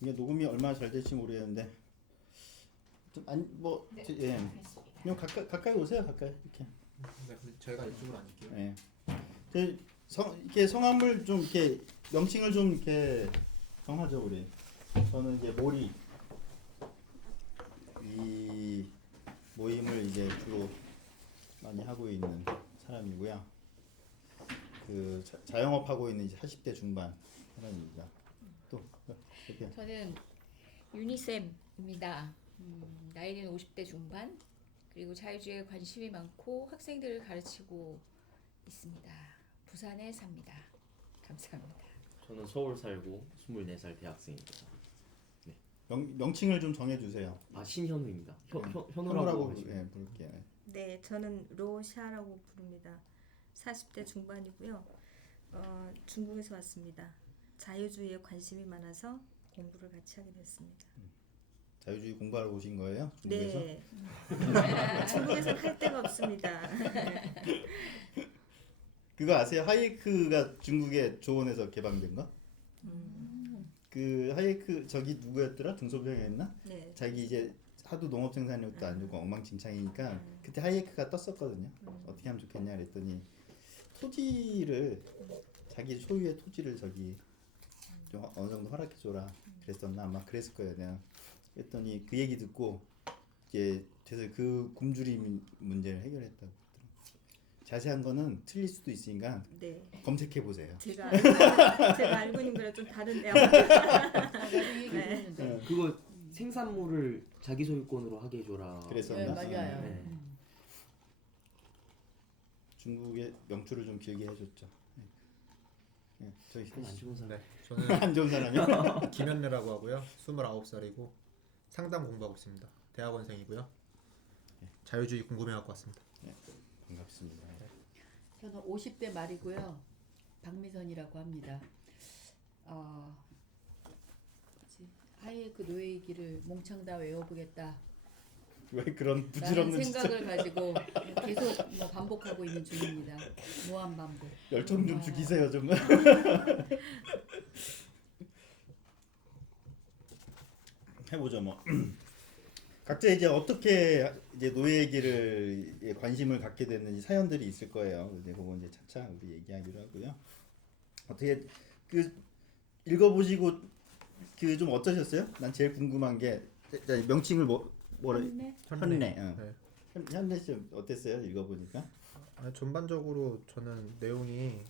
이게 녹음이 얼마나 잘 될지 모르겠는데 좀뭐 네, 예. 알겠습니다. 그냥 가까이 오세요. 가까이 이렇게. 네, 근데 저희가 이쪽으로 앉을게요. 예. 이렇게 성함을 좀 이렇게 명칭을 좀 이렇게 정하죠 우리. 저는 이제 모리 이 모임을 이제 주로 많이 하고 있는 사람이고요. 그 자영업 하고 있는 이제 40대 중반 사람입니다. 또 이렇게 저는 유니쌤입니다. 나이는 50대 중반, 그리고 자유주의에 관심이 많고 학생들을 가르치고 있습니다. 부산에 삽니다. 감사합니다. 저는 서울 살고 24살 대학생입니다. 명칭을 좀 정해주세요. 아 신현우입니다. 현우라고 현우라고 하시면 예, 부를게요. 네, 저는 로샤라고 부릅니다. 40대 중반이고요. 중국에서 왔습니다. 자유주의에 관심이 많아서 공부를 같이 하게 됐습니다. 자유주의 공부하러 오신 거예요? 중국에서? 네. 중국에서는 할 데가 없습니다. 그거 아세요? 하이에크가 중국의 조원에서 개방된 거? 그 하이에크 저기 누구였더라? 등소병이었나? 네. 자기 이제 하도 농업 생산력도 안 좋고 엉망진창이니까 그때 하이에크가 떴었거든요. 어떻게 하면 좋겠냐 그랬더니 토지를 자기 소유의 토지를 저기 좀 어느 정도 허락해 줘라 그랬었나 아마 그랬을 거예요. 내가 그랬더니 그 얘기 듣고 이제 그래서 그 굶주리 문제를 해결했다고 그러더라고요. 자세한 거는 틀릴 수도 있으니까 네. 검색해 보세요. 제가 알고 있는 거랑 좀 다른데요. 나도 이 얘기 네. 듣는데. 그거 생산물을 자기 소유권으로 하게 해줘라. 그랬었나? 네, 맞아요. 네. 중국의 명투를 좀 길게 해줬죠. 네. 저희 안 좋은 사람. 네, 저는 안 좋은 사람이요? 김현래라고 하고요. 29살이고 상담 공부하고 있습니다. 대학원생이고요. 자유주의 궁금해갖고 왔습니다. 반갑습니다. 저는 50대 말이고요. 박미선이라고 합니다. 하이에크 노예이기를 몽창 다 외워보겠다 왜 그런 라는 부질없는 진짜 생각을 가지고 계속 반복하고 있는 중입니다. 무한 반복. 열정 좀 죽이세요 좀. 해보죠 뭐. 각자 이제 어떻게 이제 노예 얘기를 관심을 갖게 됐는지 사연들이 있을 거예요. 이제 그거 이제 차차 우리 얘기하기로 하고요. 어떻게 그 읽어보시고 그 좀 어떠셨어요? 난 제일 궁금한 게 명칭을 뭐라 현래. 네. 현래 씨 어땠어요? 읽어보니까? 전반적으로 저는 내용이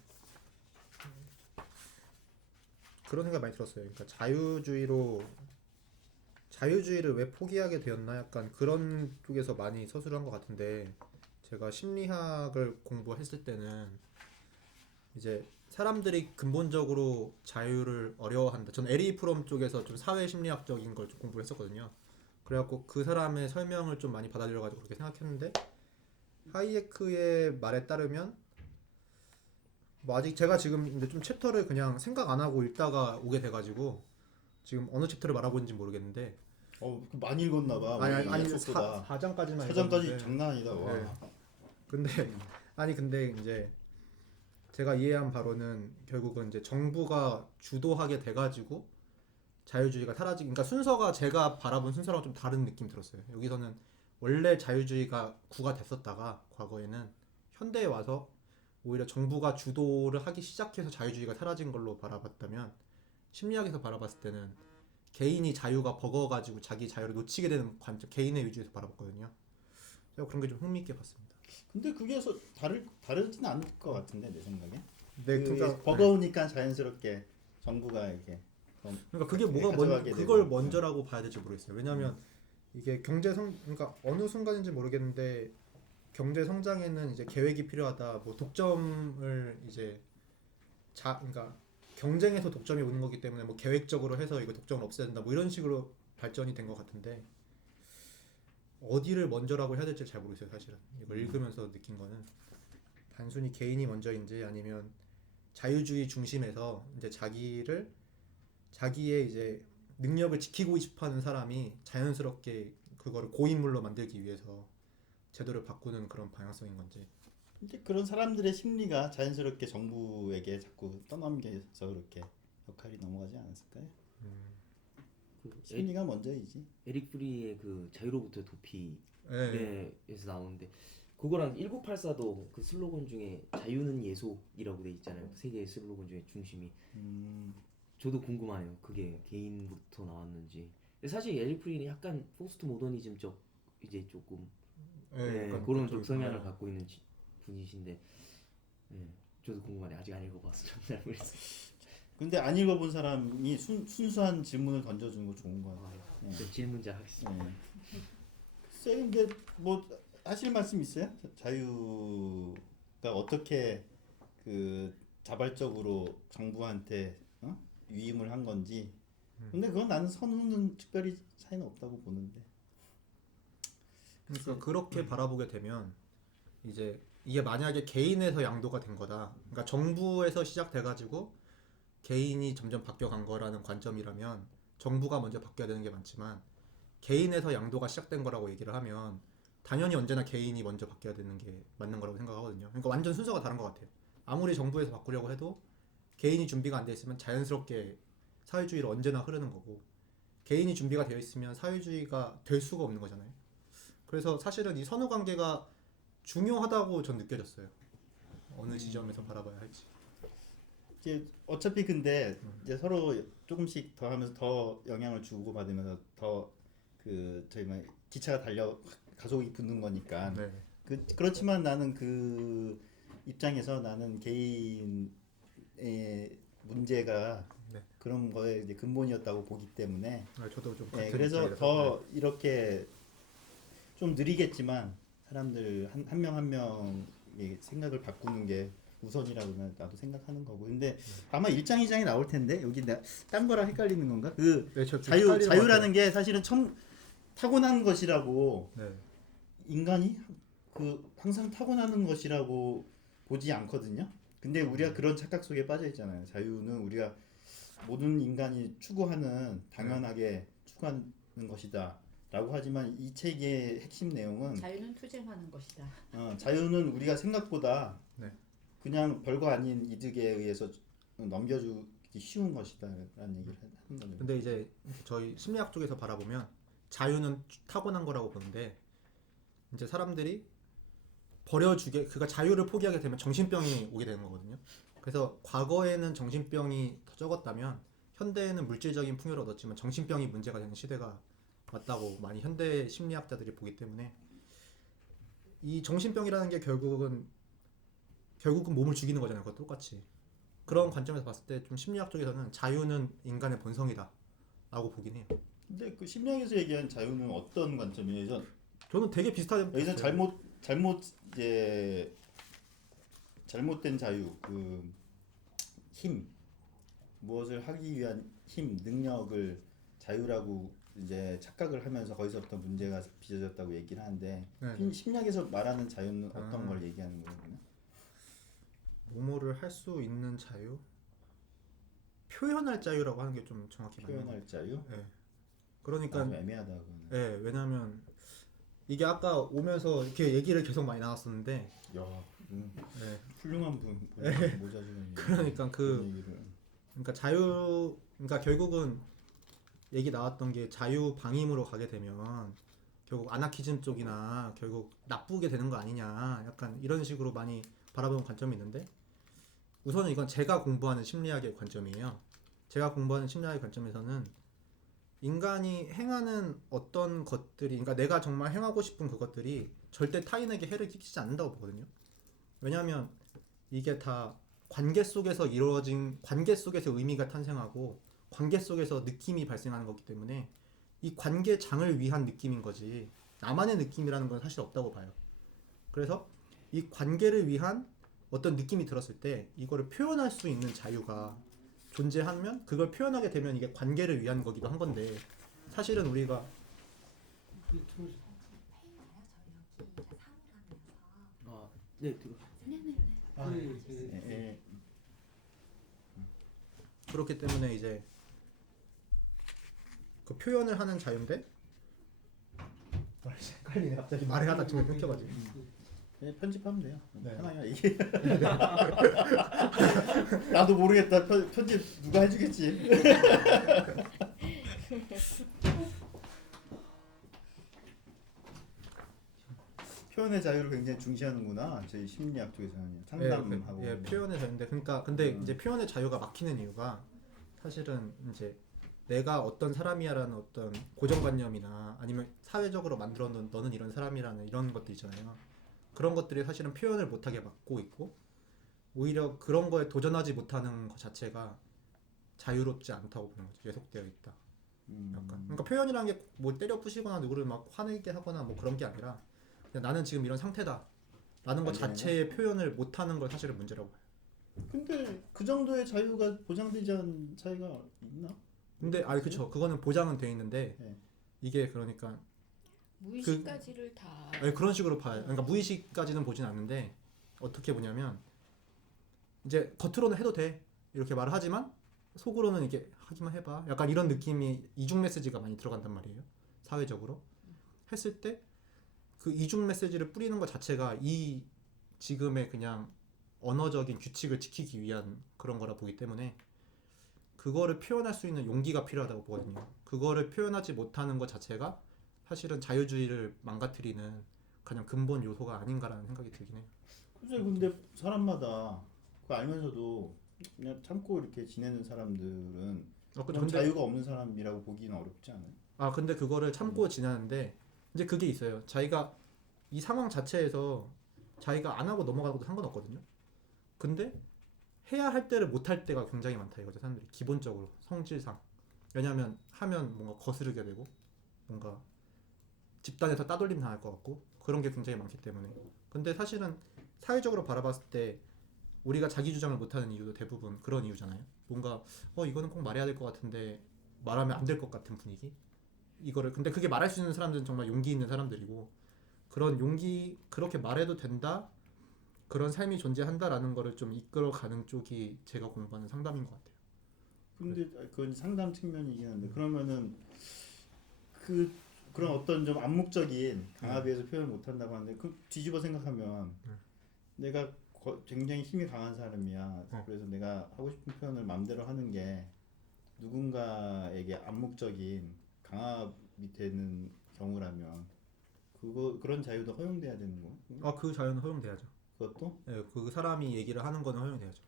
그런 생각 많이 들었어요. 그러니까 자유주의를 왜 포기하게 되었나 약간 그런 쪽에서 많이 서술을 한 것 같은데 제가 심리학을 공부했을 때는 이제 사람들이 근본적으로 자유를 어려워한다. 저는 에리 프롬 쪽에서 좀 사회 심리학적인 걸 좀 공부를 했었거든요. 그래갖고 그 사람의 설명을 좀 많이 받아들여가지고 그렇게 생각했는데 하이에크의 말에 따르면 뭐 아직 제가 지금 근데 좀 챕터를 그냥 생각 안 하고 읽다가 오게 돼가지고 지금 어느 챕터를 말하고 있는지 모르겠는데 많이 읽었나 봐. 아니 속보다. 4장까지만 4장까지 장난 아니다. 와. 네. 근데 이제 제가 이해한 바로는 결국은 이제 정부가 주도하게 돼가지고 자유주의가 그러니까 순서가 제가 바라본 순서랑 좀 다른 느낌이 들었어요. 여기서는 원래 자유주의가 구가 됐었다가 과거에는 현대에 와서 오히려 정부가 주도를 하기 시작해서 자유주의가 사라진 걸로 바라봤다면 심리학에서 바라봤을 때는 개인이 자유가 버거가지고 자기 자유를 놓치게 되는 관점, 개인의 위주에서 바라봤거든요. 제가 그런 게 좀 흥미있게 봤습니다. 근데 그게 다르진 않을 것 같은데 내 생각에. 네, 그러니까 버거우니까 자연스럽게 정부가 이렇게. 그러니까 그게 가져가게 그걸 되고. 먼저라고 봐야 될지 모르겠어요. 왜냐하면 이게 그러니까 어느 순간인지 모르겠는데 경제 성장에는 이제 계획이 필요하다. 뭐 독점을 이제 그러니까 경쟁에서 독점이 오는 거기 때문에 뭐 계획적으로 해서 이거 독점을 없애야 된다. 뭐 이런 식으로 발전이 된 것 같은데 어디를 먼저라고 해야 될지 잘 모르겠어요. 사실은 이걸 읽으면서 느낀 거는 단순히 개인이 먼저인지 아니면 자유주의 중심에서 이제 자기의 이제 능력을 지키고 싶어하는 사람이 자연스럽게 그거를 고인물로 만들기 위해서 제도를 바꾸는 그런 방향성인 건지. 근데 그런 사람들의 심리가 자연스럽게 정부에게 자꾸 떠넘겨서 그렇게 역할이 넘어가지 않았을까요? 그 심리가 먼저이지. 에릭 프리의 그 자유로부터 도피 네. 에서 나오는데 그거랑 1984도 그 슬로건 중에 자유는 예속이라고 돼 있잖아요. 세계의 슬로건 중에 중심이. 저도 궁금하네요. 그게 개인부터 나왔는지. 근데 사실 에릭 프리는 약간 포스트 모더니즘 쪽 이제 조금 약간 그런 그쪽이 쪽 성향을 있구나. 갖고 있는 분이신데 저도 궁금하네. 아직 안 읽어봐서 잘 모르겠어요. 근데 안 읽어본 사람이 순수한 질문을 던져주는 거 좋은 거야. 네. 저 질문자 하겠습니다. 네. 글쎄 근데 뭐 하실 말씀 있어요? 자유가 어떻게 그 자발적으로 정부한테 위임을 한 건지. 근데 그건 나는 선후는 특별히 차이는 없다고 보는데. 그러니까 그렇게 바라보게 되면 이제 이게 만약에 개인에서 양도가 된 거다. 그러니까 정부에서 시작돼가지고 개인이 점점 바뀌어간 거라는 관점이라면 정부가 먼저 바뀌어야 되는 게 많지만 개인에서 양도가 시작된 거라고 얘기를 하면 당연히 언제나 개인이 먼저 바뀌어야 되는 게 맞는 거라고 생각하거든요. 그러니까 완전 순서가 다른 것 같아요. 아무리 정부에서 바꾸려고 해도 개인이 준비가 안 돼 있으면 자연스럽게 사회주의로 언제나 흐르는 거고 개인이 준비가 되어 있으면 사회주의가 될 수가 없는 거잖아요. 그래서 사실은 이 선후 관계가 중요하다고 전 느껴졌어요. 어느 지점에서 바라봐야 할지. 이제 어차피 근데 이제 서로 조금씩 더 하면서 더 영향을 주고 받으면서 더 그 저희 막 기차가 달려 가속이 붙는 거니까. 네. 그렇지만 나는 그 입장에서 나는 개인의 문제가 네. 그런 거에 이제 근본이었다고 보기 때문에 저도 좀 예, 같은 그래서 입장이라서. 더 이렇게 좀 느리겠지만 사람들 한 명 한 명의 생각을 바꾸는 게 우선이라고 나도 생각하는 거고. 근데 아마 1장 2장이 나올 텐데 여기 딴 거랑 헷갈리는 건가? 그 네, 저 헷갈리는 것 자유라는 게 사실은 타고난 것이라고 같아요. 네. 인간이 그 항상 타고나는 것이라고 보지 않거든요. 근데 우리가 그런 착각 속에 빠져 있잖아요. 자유는 우리가 모든 인간이 추구하는 당연하게 추구하는 것이다라고 하지만 이 책의 핵심 내용은 자유는 투쟁하는 것이다. 자유는 우리가 생각보다 네. 그냥 별거 아닌 이득에 의해서 넘겨주기 쉬운 것이다라는 얘기를 하는 거예요. 근데 이제 저희 심리학 쪽에서 바라보면 자유는 타고난 거라고 보는데 이제 사람들이 그가 자유를 포기하게 되면 정신병이 오게 되는 거거든요. 그래서 과거에는 정신병이 더 적었다면 현대에는 물질적인 풍요를 얻었지만 정신병이 문제가 되는 시대가 왔다고 많이 현대 심리학자들이 보기 때문에 이 정신병이라는 게 결국은 몸을 죽이는 거잖아요. 그거 똑같이. 그런 관점에서 봤을 때 좀 심리학 쪽에서는 자유는 인간의 본성이다 라고 보긴 해요. 근데 그 심리학에서 얘기한 자유는 어떤 관점이에요? 저는 되게 비슷하게 여기서 봤어요. 이제 잘못된 자유, 그 힘, 무엇을 하기 위한 힘, 능력을 자유라고 이제 착각을 하면서 거기서부터 문제가 빚어졌다고 얘기를 하는데 네. 심리학에서 말하는 자유는 어떤 아. 걸 얘기하는 거예요? 뭐뭐를 할 수 있는 자유? 표현할 자유라고 하는 게 좀 정확히 맞는 것 표현할 자유? 같아요. 네. 그러니까 좀 애매하다 그거는. 네, 왜냐하면 이게 아까 오면서 이렇게 얘기를 계속 많이 나눴었는데 야, 네. 훌륭한 분 모자 주는 그러니까 그러니까 그러니까 결국은 얘기 나왔던 게 자유 방임으로 가게 되면 결국 아나키즘 쪽이나 결국 나쁘게 되는 거 아니냐 약간 이런 식으로 많이 바라보는 관점이 있는데 우선은 이건 제가 공부하는 심리학의 관점이에요. 제가 공부하는 심리학의 관점에서는 인간이 행하는 어떤 것들이 그러니까 내가 정말 행하고 싶은 그것들이 절대 타인에게 해를 끼치지 않는다고 보거든요. 왜냐하면 이게 다 관계 속에서 이루어진 관계 속에서 의미가 탄생하고 관계 속에서 느낌이 발생하는 거기 때문에 이 관계장을 위한 느낌인 거지 나만의 느낌이라는 건 사실 없다고 봐요. 그래서 이 관계를 위한 어떤 느낌이 들었을 때 이거를 표현할 수 있는 자유가 존재하면 그걸 표현하게 되면 이게 관계를 위한 거기도 한 건데 사실은 우리가 네. 그렇기 때문에 이제 그 표현을 하는 자유인데 헷갈리네 갑자기 말을 하다 중에 끊겨가지고 그냥 편집하면 돼요. 네. 편하게 얘기. 나도 모르겠다. 편집 누가 해주겠지. 표현의 자유를 굉장히 중시하는구나. 저희 심리학 쪽에서는 상담하고. 예, 표현의 자유인데 근데 음. 이제 표현의 자유가 막히는 이유가 사실은 이제 내가 어떤 사람이야라는 어떤 고정관념이나 아니면 사회적으로 만들어 놓은 너는 이런 사람이라는 이런 것들 있잖아요. 그런 것들이 사실은 표현을 못하게 막고 있고 오히려 그런 거에 도전하지 못하는 것 자체가 자유롭지 않다고 보는 거죠. 예속되어 있다. 약간. 그러니까 표현이라는 게 뭐 때려 부시거나 누구를 막 화내게 하거나 뭐 그런 게 아니라 그냥 나는 지금 이런 상태다. 라는 것 맞아요. 자체의 표현을 못하는 걸 사실은 문제라고 봐요. 근데 그 정도의 자유가 보장되지 않은 차이가 있나? 근데 그쵸. 그거는 보장은 돼 있는데 네. 이게 그러니까 무의식까지를 다 그런 식으로 봐요. 그러니까 무의식까지는 보진 않는데 어떻게 보냐면 이제 겉으로는 해도 돼 이렇게 말을 하지만 속으로는 이게 하기만 해봐. 약간 이런 느낌이 이중 메시지가 많이 들어간단 말이에요. 사회적으로 했을 때 그 이중 메시지를 뿌리는 것 자체가 이 지금의 그냥 언어적인 규칙을 지키기 위한 그런 거라 보기 때문에 그거를 표현할 수 있는 용기가 필요하다고 보거든요. 그거를 표현하지 못하는 것 자체가 사실은 자유주의를 망가뜨리는 가장 근본 요소가 아닌가라는 생각이 들긴 해요. 그죠. 근데 사람마다 그거 알면서도 그냥 참고 이렇게 지내는 사람들은 그쵸. 그런 자유가 없는 사람이라고 보기는 어렵지 않아요? 근데 그거를 참고 지내는데 이제 그게 있어요. 자기가 이 상황 자체에서 자기가 안 하고 넘어가는 것도 상관없거든요. 근데 해야 할 때를 못 할 때가 굉장히 많다 이거죠. 사람들이 기본적으로 성질상. 왜냐하면 하면 뭔가 거스르게 되고 뭔가 집단에서 따돌림 당할 것 같고 그런 게 굉장히 많기 때문에. 근데 사실은 사회적으로 바라봤을 때 우리가 자기 주장을 못하는 이유도 대부분 그런 이유잖아요. 뭔가 이거는 꼭 말해야 될 것 같은데 말하면 안 될 것 같은 분위기. 이거를 근데 그게 말할 수 있는 사람들은 정말 용기 있는 사람들이고 그런 용기 그렇게 말해도 된다 그런 삶이 존재한다라는 거를 좀 이끌어가는 쪽이 제가 공부하는 상담인 것 같아요. 근데 그건 상담 측면이긴 한데 그러면은 그런 어떤 좀 암묵적인 강압에 의해서 표현을 못한다고 하는데 그 뒤집어 생각하면 내가 굉장히 힘이 강한 사람이야. 그래서 내가 하고 싶은 표현을 마음대로 하는 게 누군가에게 암묵적인 강압이 되는 경우라면 그런 자유도 허용돼야 되는 거? 그 자유는 허용돼야죠. 그것도? 네, 그 사람이 얘기를 하는 거는 허용돼야죠.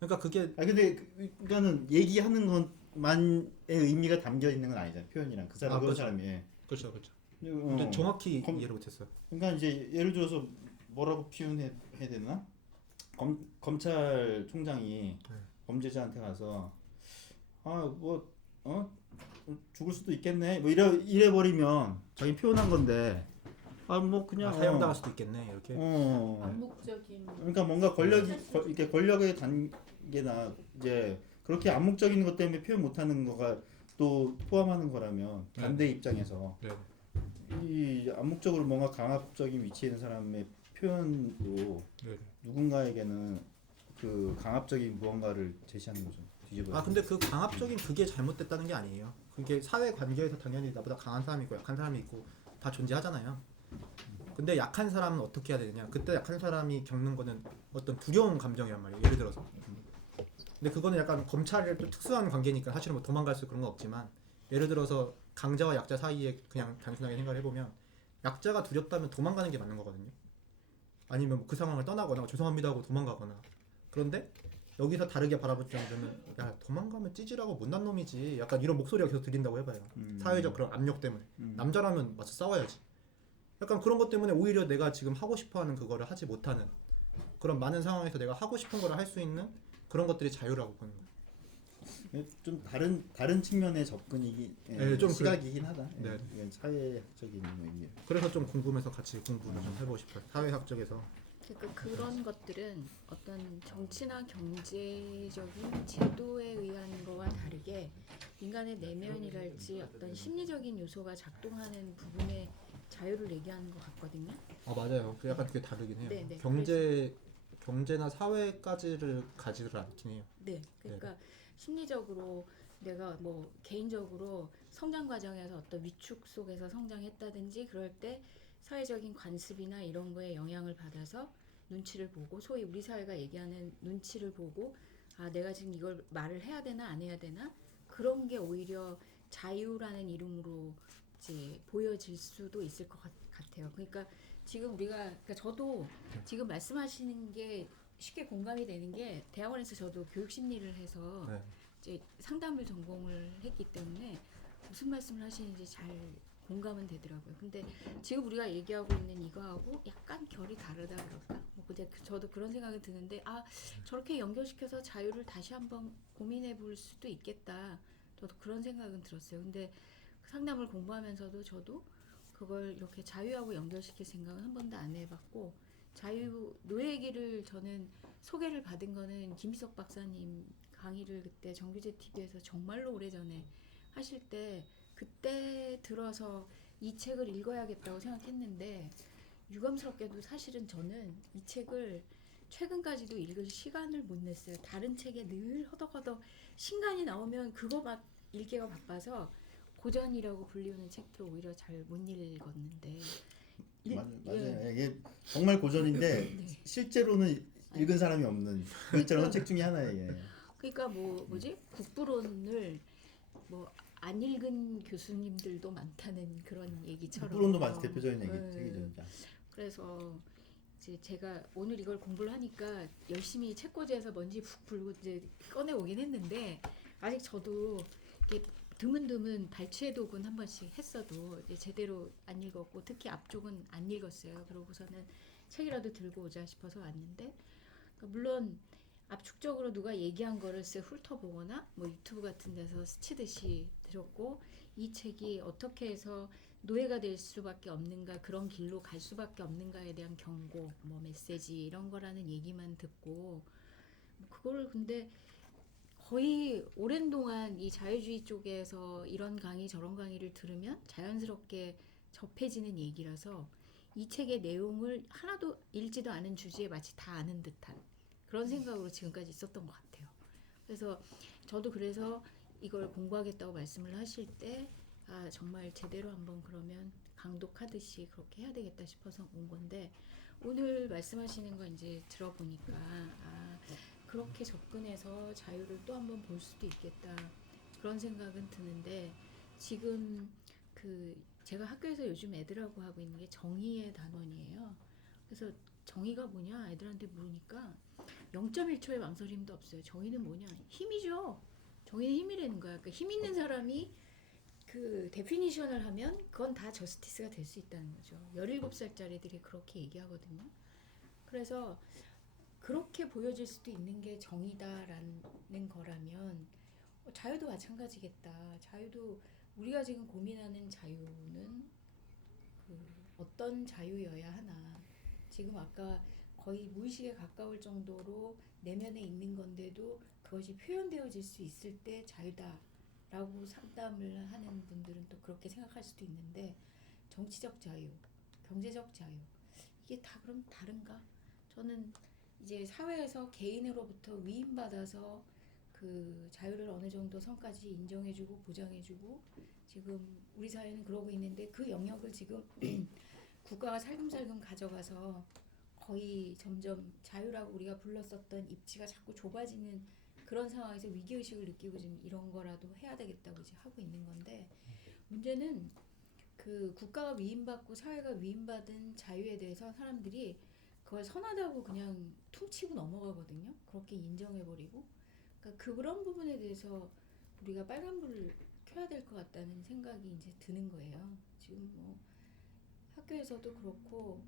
그러니까 그게 근데 그러니까는 얘기하는 것만의 의미가 담겨 있는 건 아니잖아. 표현이랑 그 사람 그런 그렇죠. 사람이. 그렇죠. 근데 정확히 이해를 못했어요. 그러니까 이제 예를 들어서 뭐라고 표현해야 되나? 검찰총장이 범죄자한테 가서 죽을 수도 있겠네. 뭐 이래 버리면 자기 표현한 건데 뭐 그냥 사형당할 수도 있겠네 이렇게. 암묵적인 그러니까 뭔가 이렇게 권력의 단계나 이제 그렇게 암묵적인 것 때문에 표현 못하는 거가 또 포함하는 거라면 반대 입장에서 네. 이 암묵적으로 뭔가 강압적인 위치에 있는 사람의 표현도 네. 누군가에게는 그 강압적인 무언가를 제시하는 거죠. 뒤집어. 근데 그 강압적인 그게 잘못됐다는 게 아니에요. 그게 사회 관계에서 당연히 나보다 강한 사람이 있고 약한 사람이 있고 다 존재하잖아요. 근데 약한 사람은 어떻게 해야 되느냐? 그때 약한 사람이 겪는 거는 어떤 두려운 감정이란 말이에요. 예를 들어서. 근데 그거는 약간 검찰이랑 좀 특수한 관계니까 사실은 뭐 도망갈 수 그런 건 없지만 예를 들어서 강자와 약자 사이에 그냥 단순하게 생각을 해보면 약자가 두렵다면 도망가는 게 맞는 거거든요. 아니면 뭐 그 상황을 떠나거나 죄송합니다 하고 도망가거나. 그런데 여기서 다르게 바라볼 정도는 야 도망가면 찌질하고 못난 놈이지 약간 이런 목소리가 계속 들린다고 해봐요. 사회적 그런 압력 때문에 남자라면 맞서 싸워야지. 약간 그런 것 때문에 오히려 내가 지금 하고 싶어하는 그거를 하지 못하는 그런 많은 상황에서 내가 하고 싶은 거를 할 수 있는 그런 것들이 자유라고 보는 거예요. 좀 다른 측면의 접근이기 좀 시각이긴 하다. 네. 이건 사회학적인 의미. 그래서 좀 궁금해서 같이 공부를 좀 해보고 싶어요. 사회학 쪽에서. 그러니까 그런 것들은 어떤 정치나 경제적인 제도에 의한 거와 다르게 인간의 내면이랄지 어떤 심리적인 요소가 작동하는 부분의 자유를 얘기하는 것 같거든요. 맞아요. 그 약간 그게 다르긴 해요. 네, 네. 경제나 사회까지를 가지를 않긴 해요. 네, 그러니까 심리적으로 내가 뭐 개인적으로 성장 과정에서 어떤 위축 속에서 성장했다든지 그럴 때 사회적인 관습이나 이런 거에 영향을 받아서 눈치를 보고 소위 우리 사회가 얘기하는 눈치를 보고 아 내가 지금 이걸 말을 해야 되나 안 해야 되나 그런 게 오히려 자유라는 이름으로 이제 보여질 수도 있을 것 같아요. 그러니까 지금 우리가 그러니까 저도 지금 말씀하시는 게 쉽게 공감이 되는 게 대학원에서 저도 교육 심리를 해서 네. 이제 상담을 전공을 했기 때문에 무슨 말씀을 하시는지 잘 공감은 되더라고요. 근데 지금 우리가 얘기하고 있는 이거하고 약간 결이 다르다 그럴까? 뭐 근데 저도 그런 생각이 드는데 아 저렇게 연결시켜서 자유를 다시 한번 고민해 볼 수도 있겠다. 저도 그런 생각은 들었어요. 근데 상담을 공부하면서도 저도 그걸 이렇게 자유하고 연결시킬 생각은 한 번도 안 해봤고 자유 노예 얘기를 저는 소개를 받은 거는 김희석 박사님 강의를 그때 정규제 TV에서 정말로 오래전에 하실 때 그때 들어서 이 책을 읽어야겠다고 생각했는데 유감스럽게도 사실은 저는 이 책을 최근까지도 읽을 시간을 못 냈어요. 다른 책에 늘 허덕허덕 신간이 나오면 그거 막 읽기가 바빠서 고전이라고 불리우는 책들을 오히려 잘 못 읽었는데 맞아요. 이게 정말 고전인데 네. 실제로는 읽은 사람이 없는 글자로는 책 중에 하나예요. 그러니까 뭐지 국부론을 뭐 안 읽은 교수님들도 많다는 그런 얘기처럼 부론도 맞아 대표적인 네. 책이죠, 진짜. 그래서 이제 제가 오늘 이걸 공부를 하니까 열심히 책꽂이에서 먼지 푹 불고 이제 꺼내 오긴 했는데 아직 저도 이렇게 드문드문 발췌독은 한 번씩 했어도 이제 제대로 안 읽었고 특히 앞쪽은 안 읽었어요. 그러고서는 책이라도 들고 오자 싶어서 왔는데 그러니까 물론 압축적으로 누가 얘기한 거를 쓱 훑어보거나 뭐 유튜브 같은 데서 스치듯이 들었고 이 책이 어떻게 해서 노예가 될 수밖에 없는가 그런 길로 갈 수밖에 없는가에 대한 경고 뭐 메시지 이런 거라는 얘기만 듣고 그걸 근데 거의 오랜 동안 이 자유주의 쪽에서 이런 강의 저런 강의를 들으면 자연스럽게 접해지는 얘기라서 이 책의 내용을 하나도 읽지도 않은 주제에 마치 다 아는 듯한 그런 생각으로 지금까지 있었던 것 같아요. 그래서 저도 그래서 이걸 공부하겠다고 말씀을 하실 때 아, 정말 제대로 한번 그러면 강독하듯이 그렇게 해야 되겠다 싶어서 온 건데 오늘 말씀하시는 거 이제 들어보니까 아, 그렇게 접근해서 자유를 또 한번 볼 수도 있겠다 그런 생각은 드는데 지금 그 제가 학교에서 요즘 애들하고 하고 있는 게 정의의 단원이에요. 그래서 정의가 뭐냐 애들한테 물으니까 0.1초의 망설임도 없어요. 정의는 뭐냐? 힘이죠. 정의는 힘이라는 거야. 그러니까 힘 있는 사람이 그 데피니션을 하면 그건 다 저스티스가 될 수 있다는 거죠. 17살짜리들이 그렇게 얘기하거든요. 그래서 그렇게 보여질 수도 있는 게 정의다라는 거라면 자유도 마찬가지겠다. 자유도 우리가 지금 고민하는 자유는 그 어떤 자유여야 하나. 지금 아까 거의 무의식에 가까울 정도로 내면에 있는 건데도 그것이 표현되어질 수 있을 때 자유다라고 상담을 하는 분들은 또 그렇게 생각할 수도 있는데 정치적 자유, 경제적 자유 이게 다 그럼 다른가? 저는 이제 사회에서 개인으로부터 위임받아서 그 자유를 어느 정도 선까지 인정해주고 보장해주고 지금 우리 사회는 그러고 있는데 그 영역을 지금 국가가 살금살금 가져가서 거의 점점 자유라고 우리가 불렀었던 입지가 자꾸 좁아지는 그런 상황에서 위기의식을 느끼고 지금 이런 거라도 해야 되겠다고 이제 하고 있는 건데 문제는 그 국가가 위임받고 사회가 위임받은 자유에 대해서 사람들이 그걸 선하다고 그냥 퉁치고 넘어가거든요. 그렇게 인정해버리고 그러니까 그런 부분에 대해서 우리가 빨간불을 켜야 될 것 같다는 생각이 이제 드는 거예요. 지금 뭐 학교에서도 그렇고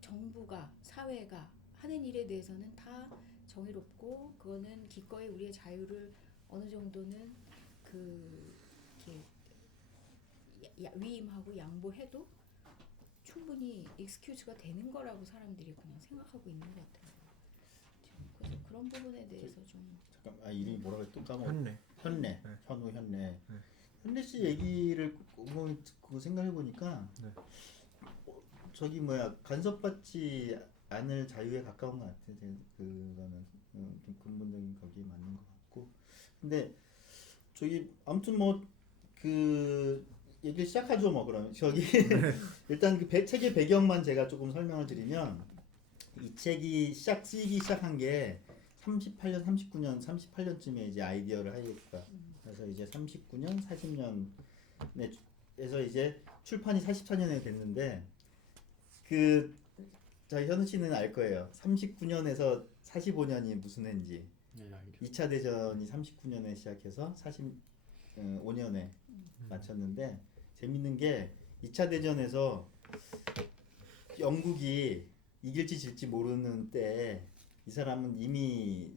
정부가 사회가 하는 일에 대해서는 다 정의롭고 그거는 기꺼이 우리의 자유를 어느 정도는 그 이렇게 위임하고 양보해도 충분히 익스큐즈가 되는 거라고 사람들이 그냥 생각하고 있는 것 같아요. 그래서 그런 부분에 대해서 좀 잠깐 이름이 뭐라고 또 까먹었어. 현래. 현우 현래. 현래 씨 얘기를 듣고 생각해 보니까 네. 저기 뭐야 간섭받지 않을 자유에 가까운 것 같아요. 그거는 좀 근본적인 거기에 맞는 것 같고. 근데 저기 아무튼 뭐 그 얘기를 시작하죠 뭐. 그럼 저기 일단 그 책의 배경만 제가 조금 설명을 드리면 이 책이 쓰이기 시작한 게 38년, 39년, 38년쯤에 이제 아이디어를 하이에크가 그래서 이제 39년, 40년에서 이제 출판이 44년에 됐는데 저희 현우 씨는 알 거예요. 39년에서 45년이 무슨 해인지. 네, 알죠. 2차 대전이 39년에 시작해서 45년에 마쳤는데 재밌는 게 2차 대전에서 영국이 이길지 질지 모르는 때에 이 사람은 이미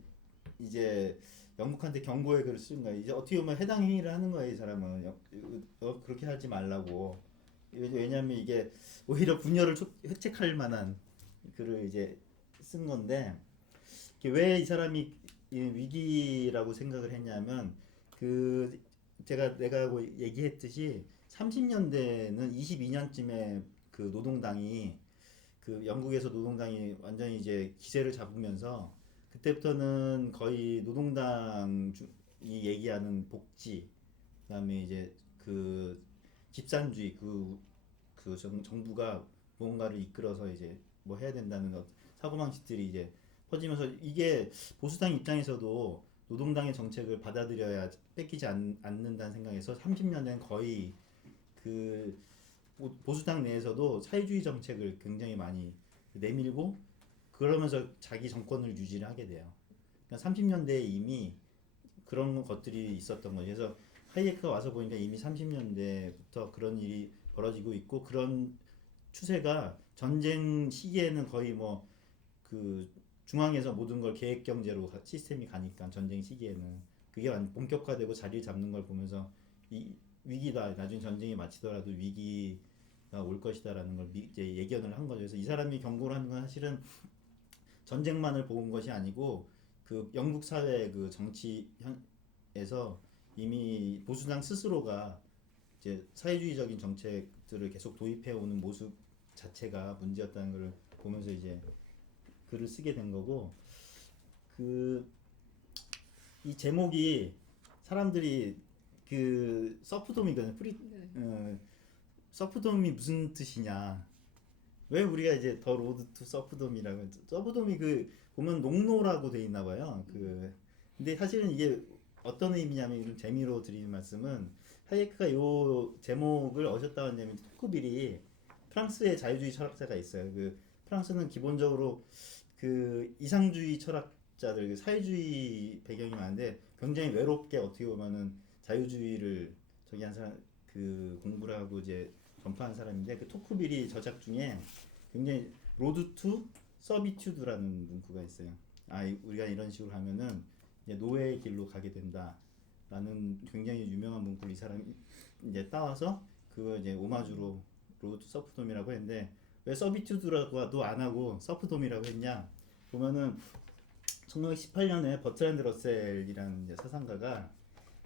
이제 영국한테 경고의 글을 쓴 거예요. 이제 어떻게 보면 해당 행위를 하는 거예요. 이 사람은 그렇게 하지 말라고. 왜냐하면 이게 오히려 분열을 획책할 만한 글을 이제 쓴 건데 왜 이 사람이 이 위기라고 생각을 했냐면 내가 얘기했듯이 30년대는 22년쯤에 그 노동당이 영국에서 노동당이 완전히 이제 기세를 잡으면서 그때부터는 거의 노동당이 얘기하는 복지 그다음에 이제 그 집산주의 정부가 무언가를 이끌어서 이제 뭐 해야 된다는 사고방식들이 이제 퍼지면서 이게 보수당 입장에서도 노동당의 정책을 받아들여야 뺏기지 않는다는 생각에서 30년대는 거의 보수당 내에서도 사회주의 정책을 굉장히 많이 내밀고 그러면서 자기 정권을 유지를 하게 돼요. 그러니까 30년대에 이미 그런 것들이 있었던 거죠. 그래서 하이에크가 와서 보니까 이미 30년대부터 그런 일이 벌어지고 있고 그런 추세가 전쟁 시기에는 거의 중앙에서 모든 걸 계획 경제로 시스템이 가니까 전쟁 시기에는 그게 본격화되고 자리를 잡는 걸 보면서 이 위기다. 나중에 전쟁이 마치더라도 위기가 올 것이다라는 걸 이제 예견을 한 거죠. 그래서 이 사람이 경고를 하는 건 사실은 전쟁만을 본 것이 아니고 그 영국 사회 그 정치에서 이미 보수당 스스로가 이제 사회주의적인 정책들을 계속 도입해 오는 모습 자체가 문제였다는 걸 보면서 이제 글을 쓰게 된 거고 이 제목이 사람들이 서프돔이거든요. 서프돔이 무슨 뜻이냐? 왜 우리가 이제 더 로드 투 서프돔이라고 서프돔이 보면 농노라고 돼 있나 봐요. 근데 사실은 이게 어떤 의미냐면 이런 재미로 드리는 말씀은 하이에크가 요 제목을 어디서 왔냐면 토크빌이 프랑스의 자유주의 철학자가 있어요. 프랑스는 기본적으로 이상주의 철학자들 사회주의 배경이 많은데 굉장히 외롭게 어떻게 보면은 자유주의를 저기 한 사람 공부를 하고 이제 전파한 사람인데 토크빌이 저작 중에 굉장히 로드 투 서비튜드라는 문구가 있어요. 우리가 이런 식으로 하면은 이제 노예의 길로 가게 된다라는 굉장히 유명한 문구를 이 사람이 이제 따와서 그거 이제 오마주로 로드 투 서프돔이라고 했는데 왜 서비튜드라고도 안 하고 서프돔이라고 했냐 보면은 1918년에 버트란드 러셀이라는 이제 사상가가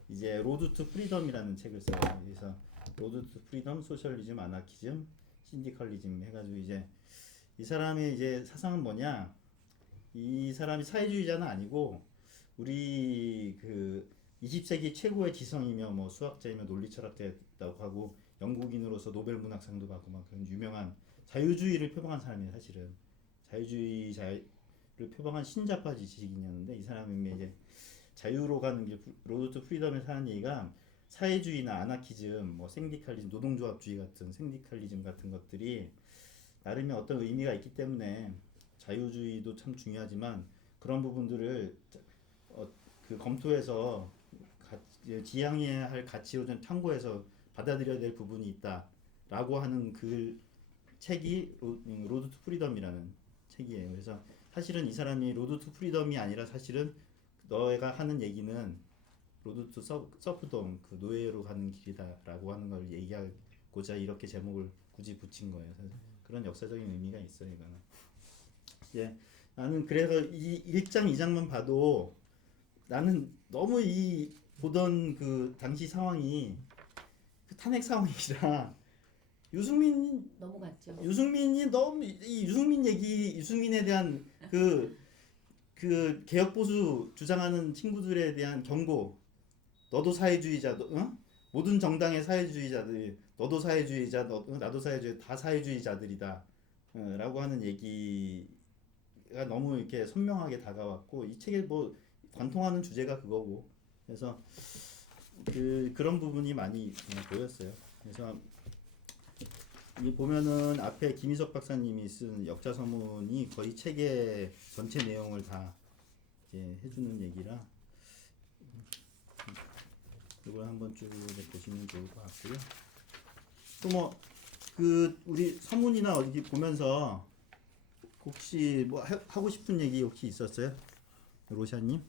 이제 로드 투 프리덤이라는 책을 써요. 그래서 로드 투 프리덤, 소셜리즘, 아나키즘, 신디컬리즘 해가지고 이제 이 사람의 이제 사상은 뭐냐? 이 사람이 사회주의자는 아니고 우리 20세기 최고의 지성이며 뭐 수학자이며 논리철학자였다고 하고 영국인으로서 노벨 문학상도 받고 막 그런 유명한 자유주의를 표방한 사람이에요. 사실은 자유주의자를 표방한 신자파 지식인이었는데 이 사람이 이제 자유로 가는 길 로드 투 프리덤에서 하는 얘기가 사회주의나 아나키즘, 뭐 생디칼리즘, 노동조합주의 같은 생디칼리즘 같은 것들이 나름의 어떤 의미가 있기 때문에 자유주의도 참 중요하지만 그런 부분들을 검토해서 지향해야 할 가치로 좀 탐구해서 받아들여야 될 부분이 있다라고 하는 책이 로드 투 프리덤이라는 책이에요. 그래서 사실은 이 사람이 로드 투 프리덤이 아니라 사실은 너가 하는 얘기는 로드 투 서프돔 노예로 가는 길이다라고 하는 걸 얘기하고자 이렇게 제목을 굳이 붙인 거예요. 그런 역사적인 의미가 있어요. 이거는. 예, 나는 그래서 이 1장 2장만 봐도 나는 너무 보던 당시 상황이 탄핵 상황이라 유승민이 너무 유승민에 대한 개혁 보수 주장하는 친구들에 대한 경고. 너도 사회주의자, 모든 정당의 사회주의자들이 너도 사회주의자, 나도 사회주의, 다 사회주의자들이다. 라고 하는 얘기가 너무 이렇게 선명하게 다가왔고 이 책에 뭐 관통하는 주제가 그거고 그래서 그런 부분이 많이 보였어요. 그래서 이 보면은 앞에 김희석 박사님이 쓴 역자서문이 거의 책의 전체 내용을 다 이제 해주는 얘기라 이걸 한번 쭉 보시면 좋을 것 같고요. 또 뭐 우리 서문이나 어디 보면서 혹시 뭐 하고 싶은 얘기 혹시 있었어요, 로샤님?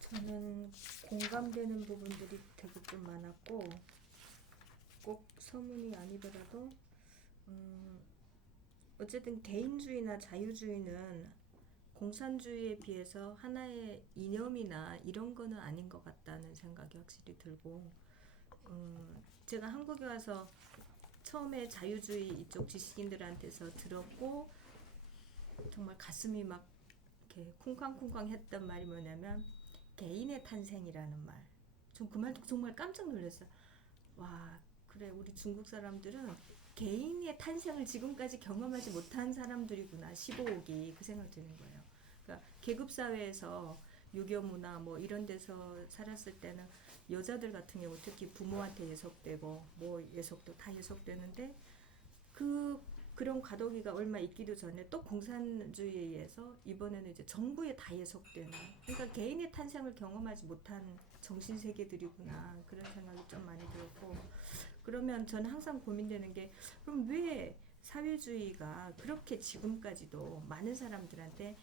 저는 공감되는 부분들이 되게 좀 많았고 꼭 서문이 아니더라도 어쨌든 개인주의나 자유주의는 공산주의에 비해서 하나의 이념이나 이런 거는 아닌 것 같다는 생각이 확실히 들고 제가 한국에 와서 처음에 자유주의 이쪽 지식인들한테서 들었고 정말 가슴이 막 이렇게 쿵쾅쿵쾅 했던 말이 뭐냐면 개인의 탄생이라는 말. 전 그 말 듣고 정말 깜짝 놀랐어요. 와, 그래 우리 중국 사람들은 개인의 탄생을 지금까지 경험하지 못한 사람들이구나. 15억이 그 생각 드는 거예요. 그러니까 계급 사회에서 유교 문화 뭐 이런 데서 살았을 때는 여자들 같은 경우 특히 부모한테 예속되고 뭐 예속도 다 예속되는데 그런 과도기가 얼마 있기도 전에 또 공산주의에 의해서 이번에는 이제 정부에 다 예속되는 그러니까 개인의 탄생을 경험하지 못한 정신세계들이구나 그런 생각이 좀 많이 들었고 그러면 저는 항상 고민되는 게 그럼 왜 사회주의가 그렇게 지금까지도 많은 사람들한테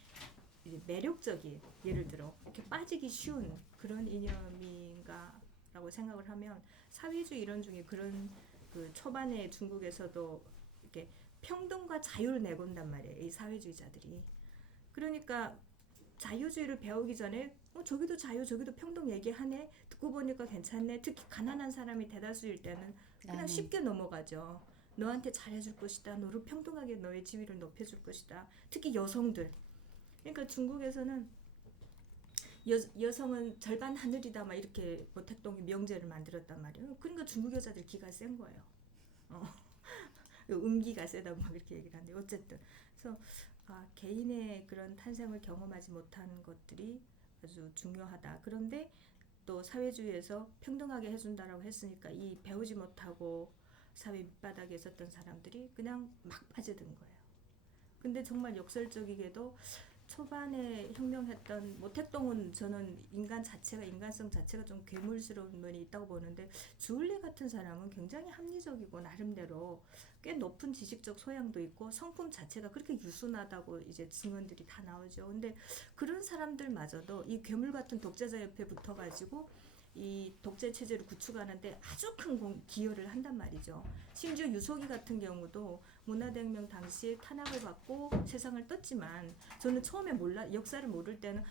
이제 매력적인 예를 들어 이렇게 빠지기 쉬운 그런 이념인가라고 생각을 하면 사회주의 이론 중에 그런 그 초반에 중국에서도 이렇게 평등과 자유를 내건단 말이에요. 이 사회주의자들이. 그러니까 자유주의를 배우기 전에 저기도 자유 저기도 평등 얘기하네. 듣고 보니까 괜찮네. 특히 가난한 사람이 대다수일 때는 그냥 쉽게 넘어가죠. 너한테 잘해줄 것이다. 너를 평등하게 너의 지위를 높여줄 것이다. 특히 여성들. 그러니까 중국에서는 여성은 절반 하늘이다 막 이렇게 모택동이 명제를 만들었단 말이에요. 그러니까 중국 여자들 기가 센 거예요. 음기가 세다고 막 이렇게 얘기를 하는데 어쨌든 그래서 개인의 그런 탄생을 경험하지 못한 것들이 아주 중요하다. 그런데 또 사회주의에서 평등하게 해준다라고 했으니까 이 배우지 못하고 사회 밑바닥에 있었던 사람들이 그냥 막 빠져든 거예요. 근데 정말 역설적이게도 초반에 혁명했던 모택동은 저는 인간성 자체가 좀 괴물스러운 면이 있다고 보는데 주울리 같은 사람은 굉장히 합리적이고 나름대로 꽤 높은 지식적 소양도 있고 성품 자체가 그렇게 유순하다고 이제 증언들이 다 나오죠. 근데 그런 사람들마저도 이 괴물 같은 독재자 옆에 붙어가지고 이 독재 체제를 구축하는데 아주 큰 기여를 한단 말이죠. 심지어 유석이 같은 경우도 문화대혁명 당시에 탄압을 받고 세상을 떴지만 저는 처음에 역사를 모를 때는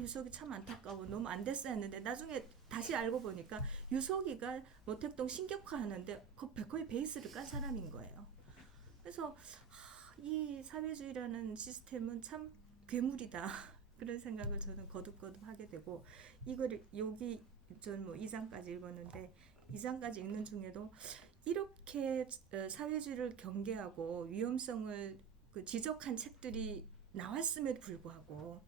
유석이 참 안타까워 너무 안 됐어 했는데 나중에 다시 알고 보니까 유석이가 모택동 신격화하는데 거의 베이스를 깐 사람인 거예요. 그래서 이 사회주의라는 시스템은 참 괴물이다 그런 생각을 저는 거듭거듭 하게 되고 이거를 여기 전 뭐 2장까지 읽었는데 2장까지 읽는 중에도 이렇게 사회주의를 경계하고 위험성을 지적한 책들이 나왔음에도 불구하고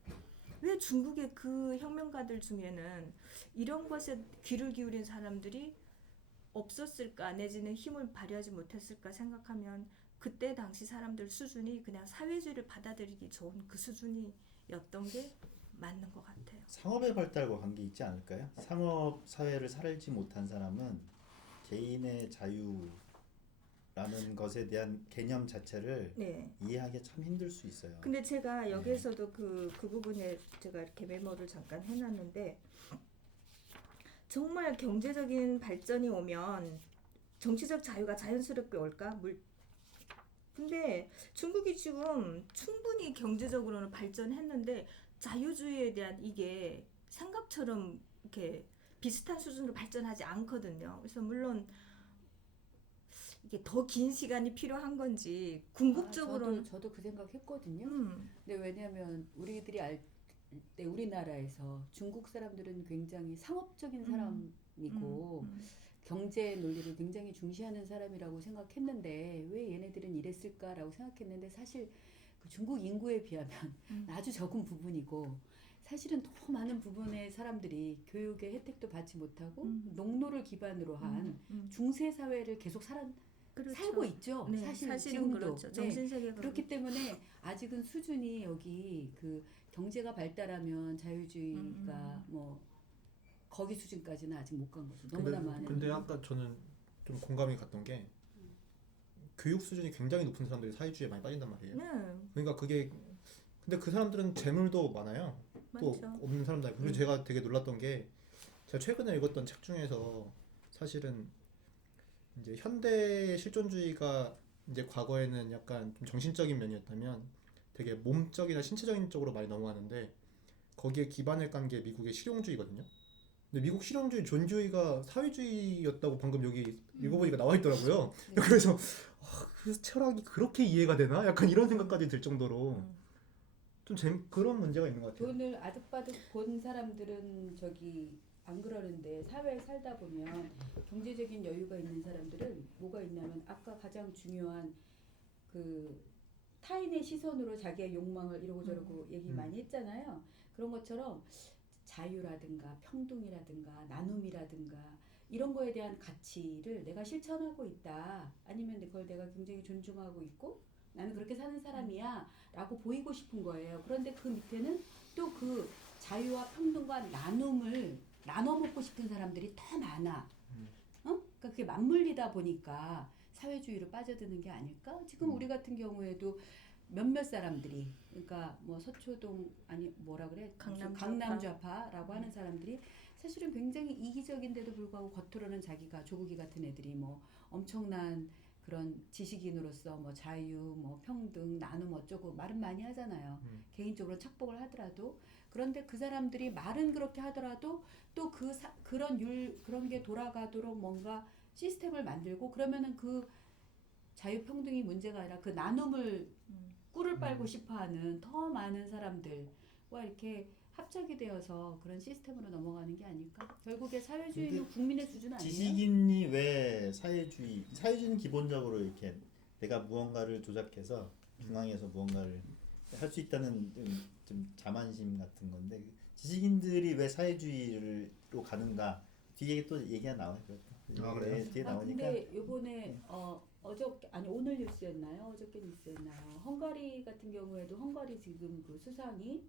왜 중국의 그 혁명가들 중에는 이런 것에 귀를 기울인 사람들이 없었을까 내지는 힘을 발휘하지 못했을까 생각하면 그때 당시 사람들 수준이 그냥 사회주의를 받아들이기 좋은 그 수준이었던 게 맞는 것 같아요. 상업의 발달과 관계 있지 않을까요? 상업 사회를 살지 못한 사람은 개인의 자유라는 것에 대한 개념 자체를 이해하기 참 힘들 수 있어요. 근데 제가 여기에서도 그 부분에 제가 이렇게 메모를 잠깐 해놨는데 정말 경제적인 발전이 오면 정치적 자유가 자연스럽게 올까? 근데 중국이 지금 충분히 경제적으로는 발전했는데 자유주의에 대한 이게 생각처럼 이렇게 비슷한 수준으로 발전하지 않거든요. 그래서 물론 이게 더 긴 시간이 필요한 건지 궁극적으로는 저도 그 생각했거든요. 근데 왜냐하면 우리들이 때 우리나라에서 중국 사람들은 굉장히 상업적인 사람이고 경제 논리를 굉장히 중시하는 사람이라고 생각했는데 왜 얘네들은 이랬을까라고 생각했는데 사실 그 중국 인구에 비하면 아주 적은 부분이고 사실은 너무 많은 부분의 사람들이 교육의 혜택도 받지 못하고 농노를 기반으로 한 중세 사회를 계속 그렇죠. 살고 있죠. 네, 사실 사실은 지금도. 그렇죠. 네. 정신세계가 그렇기 때문에 아직은 수준이 여기 그 경제가 발달하면 자유주의가 뭐 거기 수준까지는 아직 못 간 거죠. 너무나 많은. 근데 아까 저는 좀 공감이 갔던 게 교육 수준이 굉장히 높은 사람들이 사회주의에 많이 빠진단 말이에요. 네, 그러니까 그게 근데 그 사람들은 재물도 많아요. 또 많죠. 없는 사람들. 그리고 제가 되게 놀랐던 게 제가 최근에 읽었던 책 중에서 사실은 이제 현대 실존주의가 이제 과거에는 약간 좀 정신적인 면이었다면 되게 몸적이나 신체적인 쪽으로 많이 넘어가는데 거기에 기반을 깐 게 미국의 실용주의거든요. 근데 미국 실용주의 존주의가 사회주의였다고 방금 여기 읽어보니까 나와 있더라고요. 네. 그래서 그 철학이 그렇게 이해가 되나? 약간 이런 생각까지 들 정도로 좀 그런 문제가 있는 것 같아요. 돈을 아득바득 본 사람들은 저기 안 그러는데 사회에 살다 보면 경제적인 여유가 있는 사람들은 뭐가 있냐면 아까 가장 중요한 그 타인의 시선으로 자기의 욕망을 이러고 저러고 얘기 많이 했잖아요. 그런 것처럼 자유라든가 평등이라든가 나눔이라든가 이런 거에 대한 가치를 내가 실천하고 있다. 아니면 그걸 내가 굉장히 존중하고 있고 나는 그렇게 사는 사람이야 라고 보이고 싶은 거예요. 그런데 그 밑에는 또 그 자유와 평등과 나눔을 나눠 먹고 싶은 사람들이 더 많아. 그러니까 그게 맞물리다 보니까 사회주의로 빠져드는 게 아닐까? 지금 우리 같은 경우에도 몇몇 사람들이 그러니까 뭐 서초동 아니 뭐라 그래? 강남 좌파라고 하는 사람들이 사실은 굉장히 이기적인데도 불구하고 겉으로는 자기가 조국이 같은 애들이 뭐 엄청난 그런 지식인으로서 뭐 자유, 뭐 평등, 나눔 어쩌고 말은 많이 하잖아요. 개인적으로 착복을 하더라도 그런데 그 사람들이 말은 그렇게 하더라도 또 그런 게 돌아가도록 뭔가 시스템을 만들고 그러면은 그 자유 평등이 문제가 아니라 그 나눔을 꿀을 빨고 싶어하는 더 많은 사람들과 이렇게 합작이 되어서 그런 시스템으로 넘어가는 게 아닐까? 결국에 사회주의는 국민의 수준 아니에요? 지식인이 왜 사회주의는 기본적으로 이렇게 내가 무언가를 조작해서 중앙에서 무언가를 할 수 있다는 좀 자만심 같은 건데 지식인들이 왜 사회주의로 가는가 뒤에 또 얘기가 나와요. 아, 그래요? 뒤에 나오니까. 근데 요번에 오늘 뉴스였나요? 어저께 뉴스였나요? 헝가리 같은 경우에도 헝가리 지금 그 수상이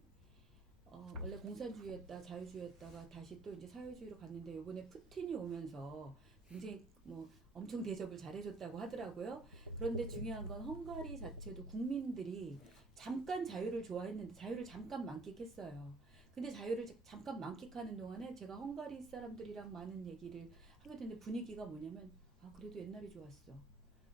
원래 공산주의였다 자유주의였다가 다시 또 이제 사회주의로 갔는데 요번에 푸틴이 오면서 굉장히 뭐 엄청 대접을 잘해줬다고 하더라고요. 그런데 중요한 건 헝가리 자체도 국민들이 잠깐 자유를 좋아했는데 자유를 잠깐 만끽했어요. 근데 자유를 잠깐 만끽하는 동안에 제가 헝가리 사람들이랑 많은 얘기를 하게 됐는데 분위기가 뭐냐면 그래도 옛날이 좋았어.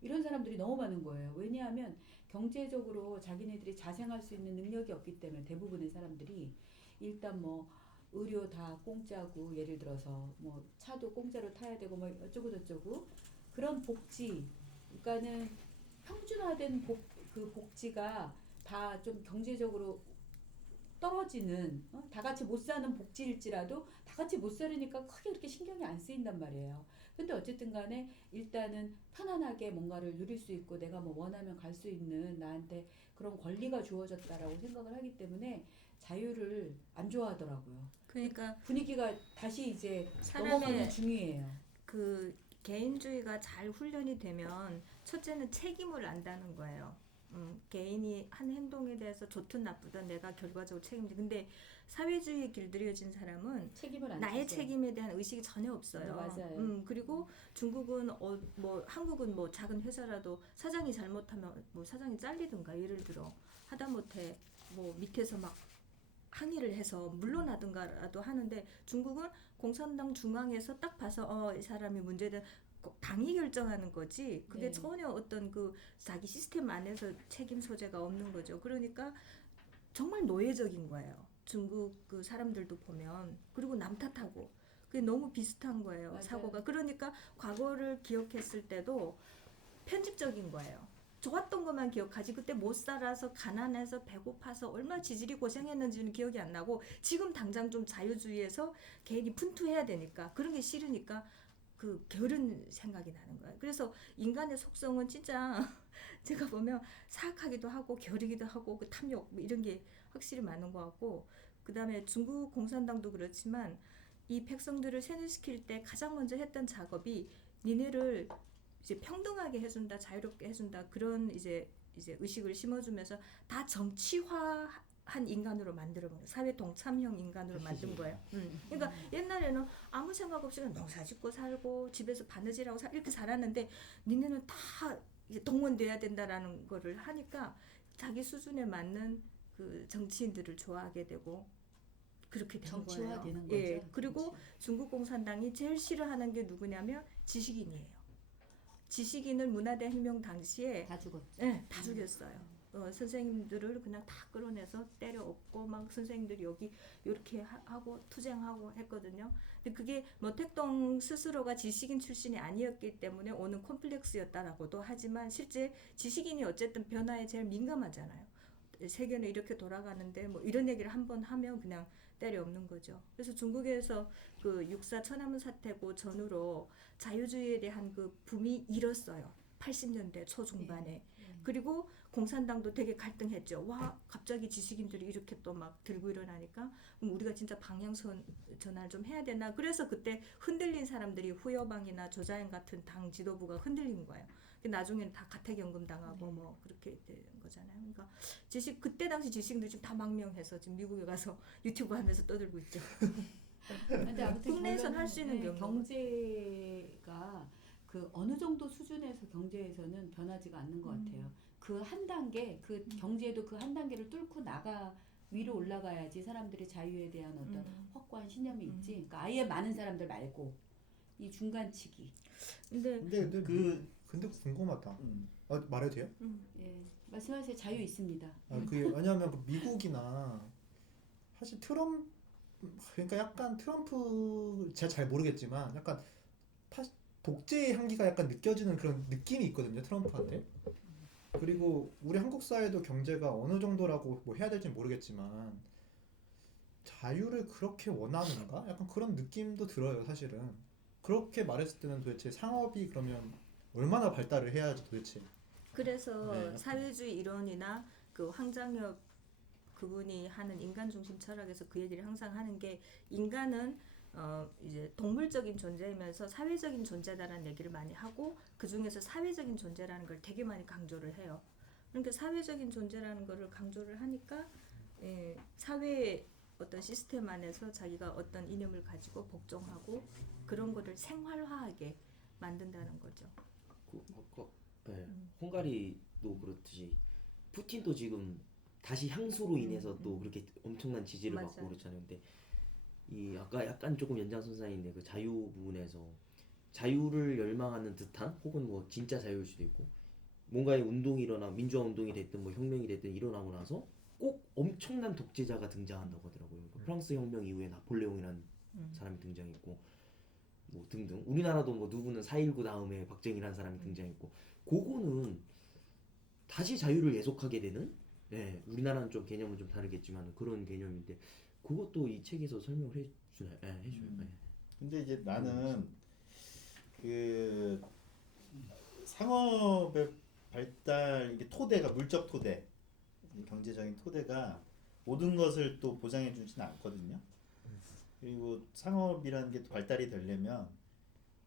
이런 사람들이 너무 많은 거예요. 왜냐하면 경제적으로 자기네들이 자생할 수 있는 능력이 없기 때문에 대부분의 사람들이 일단 뭐 의료 다 공짜고 예를 들어서 뭐 차도 공짜로 타야 되고 뭐 어쩌고 저쩌고 그런 복지 그러니까는 평준화된 그 복지가 다 좀 경제적으로 떨어지는 다 같이 못 사는 복지일지라도 다 같이 못 살으니까 크게 그렇게 신경이 안 쓰인단 말이에요. 근데 어쨌든 간에 일단은 편안하게 뭔가를 누릴 수 있고 내가 뭐 원하면 갈 수 있는 나한테 그런 권리가 주어졌다라고 생각을 하기 때문에 자유를 안 좋아하더라고요. 그러니까 분위기가 다시 이제 사람의 넘어가는 중이에요. 그 개인주의가 잘 훈련이 되면 첫째는 책임을 안다는 거예요. 개인이 한 행동에 대해서 좋든 나쁘든 내가 결과적으로 책임져. 근데 사회주의에 길들여진 사람은 책임을 안 나의 지죠. 책임에 대한 의식이 전혀 없어요. 네, 맞아요. 그리고 중국은 뭐 한국은 뭐 작은 회사라도 사장이 잘못하면 뭐 사장이 잘리든가 예를 들어 하다못해 뭐 밑에서 막 항의를 해서 물러나든가라도 하는데 중국은 공산당 중앙에서 딱 봐서 이 사람이 문제된 당이 결정하는 거지 그게 네. 전혀 어떤 그 자기 시스템 안에서 책임 소재가 없는 거죠. 그러니까 정말 노예적인 거예요. 중국 그 사람들도 보면 그리고 남 탓하고 그게 너무 비슷한 거예요. 맞아요. 사고가. 그러니까 과거를 기억했을 때도 편집적인 거예요. 좋았던 것만 기억하지 그때 못 살아서 가난해서 배고파서 얼마나 지질이 고생했는지는 기억이 안 나고 지금 당장 좀 자유주의에서 개인이 분투해야 되니까 그런 게 싫으니까 그 게으른 생각이 나는 거예요. 그래서 인간의 속성은 진짜 제가 보면 사악하기도 하고 게으르기도 하고 그 탐욕 뭐 이런 게 확실히 많은 것 같고 그 다음에 중국 공산당도 그렇지만 이 백성들을 세뇌시킬 때 가장 먼저 했던 작업이 니네를 이제 평등하게 해준다, 자유롭게 해준다 그런 이제 의식을 심어주면서 다 정치화한 인간으로 만들어 본 거예요. 사회 동참형 인간으로 만든 거예요. 그러니까 옛날에는 아무 생각 없이 그냥 농사짓고 살고 집에서 바느질하고 이렇게 살았는데 니네는 다 이제 동원돼야 된다라는 거를 하니까 자기 수준에 맞는 그 정치인들을 좋아하게 되고 그렇게 된 거예요. 정치화되는 예, 거죠. 그리고 중국 공산당이 제일 싫어하는 게 누구냐면 지식인이에요. 지식인을 문화대혁명 당시에 다 죽었죠. 네, 다 죽였어요. 선생님들을 그냥 다 끌어내서 때려 엎고 막 선생님들이 여기 이렇게 하고 투쟁하고 했거든요. 근데 그게 뭐 택동 스스로가 지식인 출신이 아니었기 때문에 오는 콤플렉스였다라고도 하지만 실제 지식인이 어쨌든 변화에 제일 민감하잖아요. 세계는 이렇게 돌아가는데 뭐 이런 얘기를 한번 하면 그냥 때려 엎는 거죠. 그래서 중국에서 그 6.4 천안문 사태고 전후로 자유주의에 대한 그 붐이 일었어요. 80년대 초중반에. 그리고 공산당도 되게 갈등했죠. 와 갑자기 지식인들이 이렇게 또 막 들고 일어나니까 그럼 우리가 진짜 방향선 전환을 좀 해야 되나. 그래서 그때 흔들린 사람들이 후여방이나 조자연 같은 당 지도부가 흔들린 거예요. 나중에는 다 가택연금 당하고 뭐 그렇게 된 거잖아요. 그러니까 그때 당시 지식인들 지금 다 망명해서 지금 미국에 가서 유튜브 하면서 떠들고 있죠. 근데 아무튼 국내에서는 할 수 있는 경우 경제가 그 어느 정도 수준에서 경제에서는 변하지가 않는 것 같아요. 그 한 단계, 그 경제도 그 한 단계를 뚫고 나가 위로 올라가야지 사람들이 자유에 대한 어떤 확고한 신념이 있지. 그러니까 아예 많은 사람들 말고 이 중간치기. 근데 근데 궁금하다. 말해도 돼요? 예, 말씀하세요. 자유 있습니다. 왜냐하면 그 미국이나 사실 그러니까 약간 트럼프 제가 잘 모르겠지만 약간 독재의 향기가 약간 느껴지는 그런 느낌이 있거든요, 트럼프한테. 그리고 우리 한국 사회도 경제가 어느 정도라고 뭐 해야 될지 모르겠지만 자유를 그렇게 원하는가? 약간 그런 느낌도 들어요, 사실은. 그렇게 말했을 때는 도대체 상업이 그러면 얼마나 발달을 해야지 도대체. 그래서 네. 사회주의 이론이나 그 황장엽 그분이 하는 인간 중심 철학에서 그 얘기를 항상 하는 게 인간은 이제 동물적인 존재이면서 사회적인 존재다라는 얘기를 많이 하고 그 중에서 사회적인 존재라는 걸 되게 많이 강조를 해요. 그러니까 사회적인 존재라는 거를 강조를 하니까 사회의 어떤 시스템 안에서 자기가 어떤 이념을 가지고 복종하고 그런 거를 생활화하게 만든다는 거죠. 헝가리도 그렇듯이 푸틴도 지금 다시 향수로 인해서 또 그렇게 엄청난 지지를 맞아요. 받고 그렇잖아요. 근데 이 아까 약간 조금 연장선상인데 그 자유 부분에서 자유를 열망하는 듯한 혹은 뭐 진짜 자유일 수도 있고 뭔가의 운동이 일어나 민주화 운동이 됐든 뭐 혁명이 됐든 일어나고 나서 꼭 엄청난 독재자가 등장한다고 하더라고요. 그 프랑스 혁명 이후에 나폴레옹이라는 사람이 등장했고 뭐 등등 우리나라도 뭐 누구는 4.19 다음에 박정희라는 사람이 등장했고 그거는 다시 자유를 예속하게 되는 우리나라는 좀 개념은 좀 다르겠지만 그런 개념인데 그것도 이 책에서 설명을 해주나요? 해줘요. 근데 이제 나는 그 상업의 발달 이게 토대가 물적 토대, 경제적인 토대가 모든 것을 또 보장해 주지는 않거든요. 그리고 상업이라는 게 또 발달이 되려면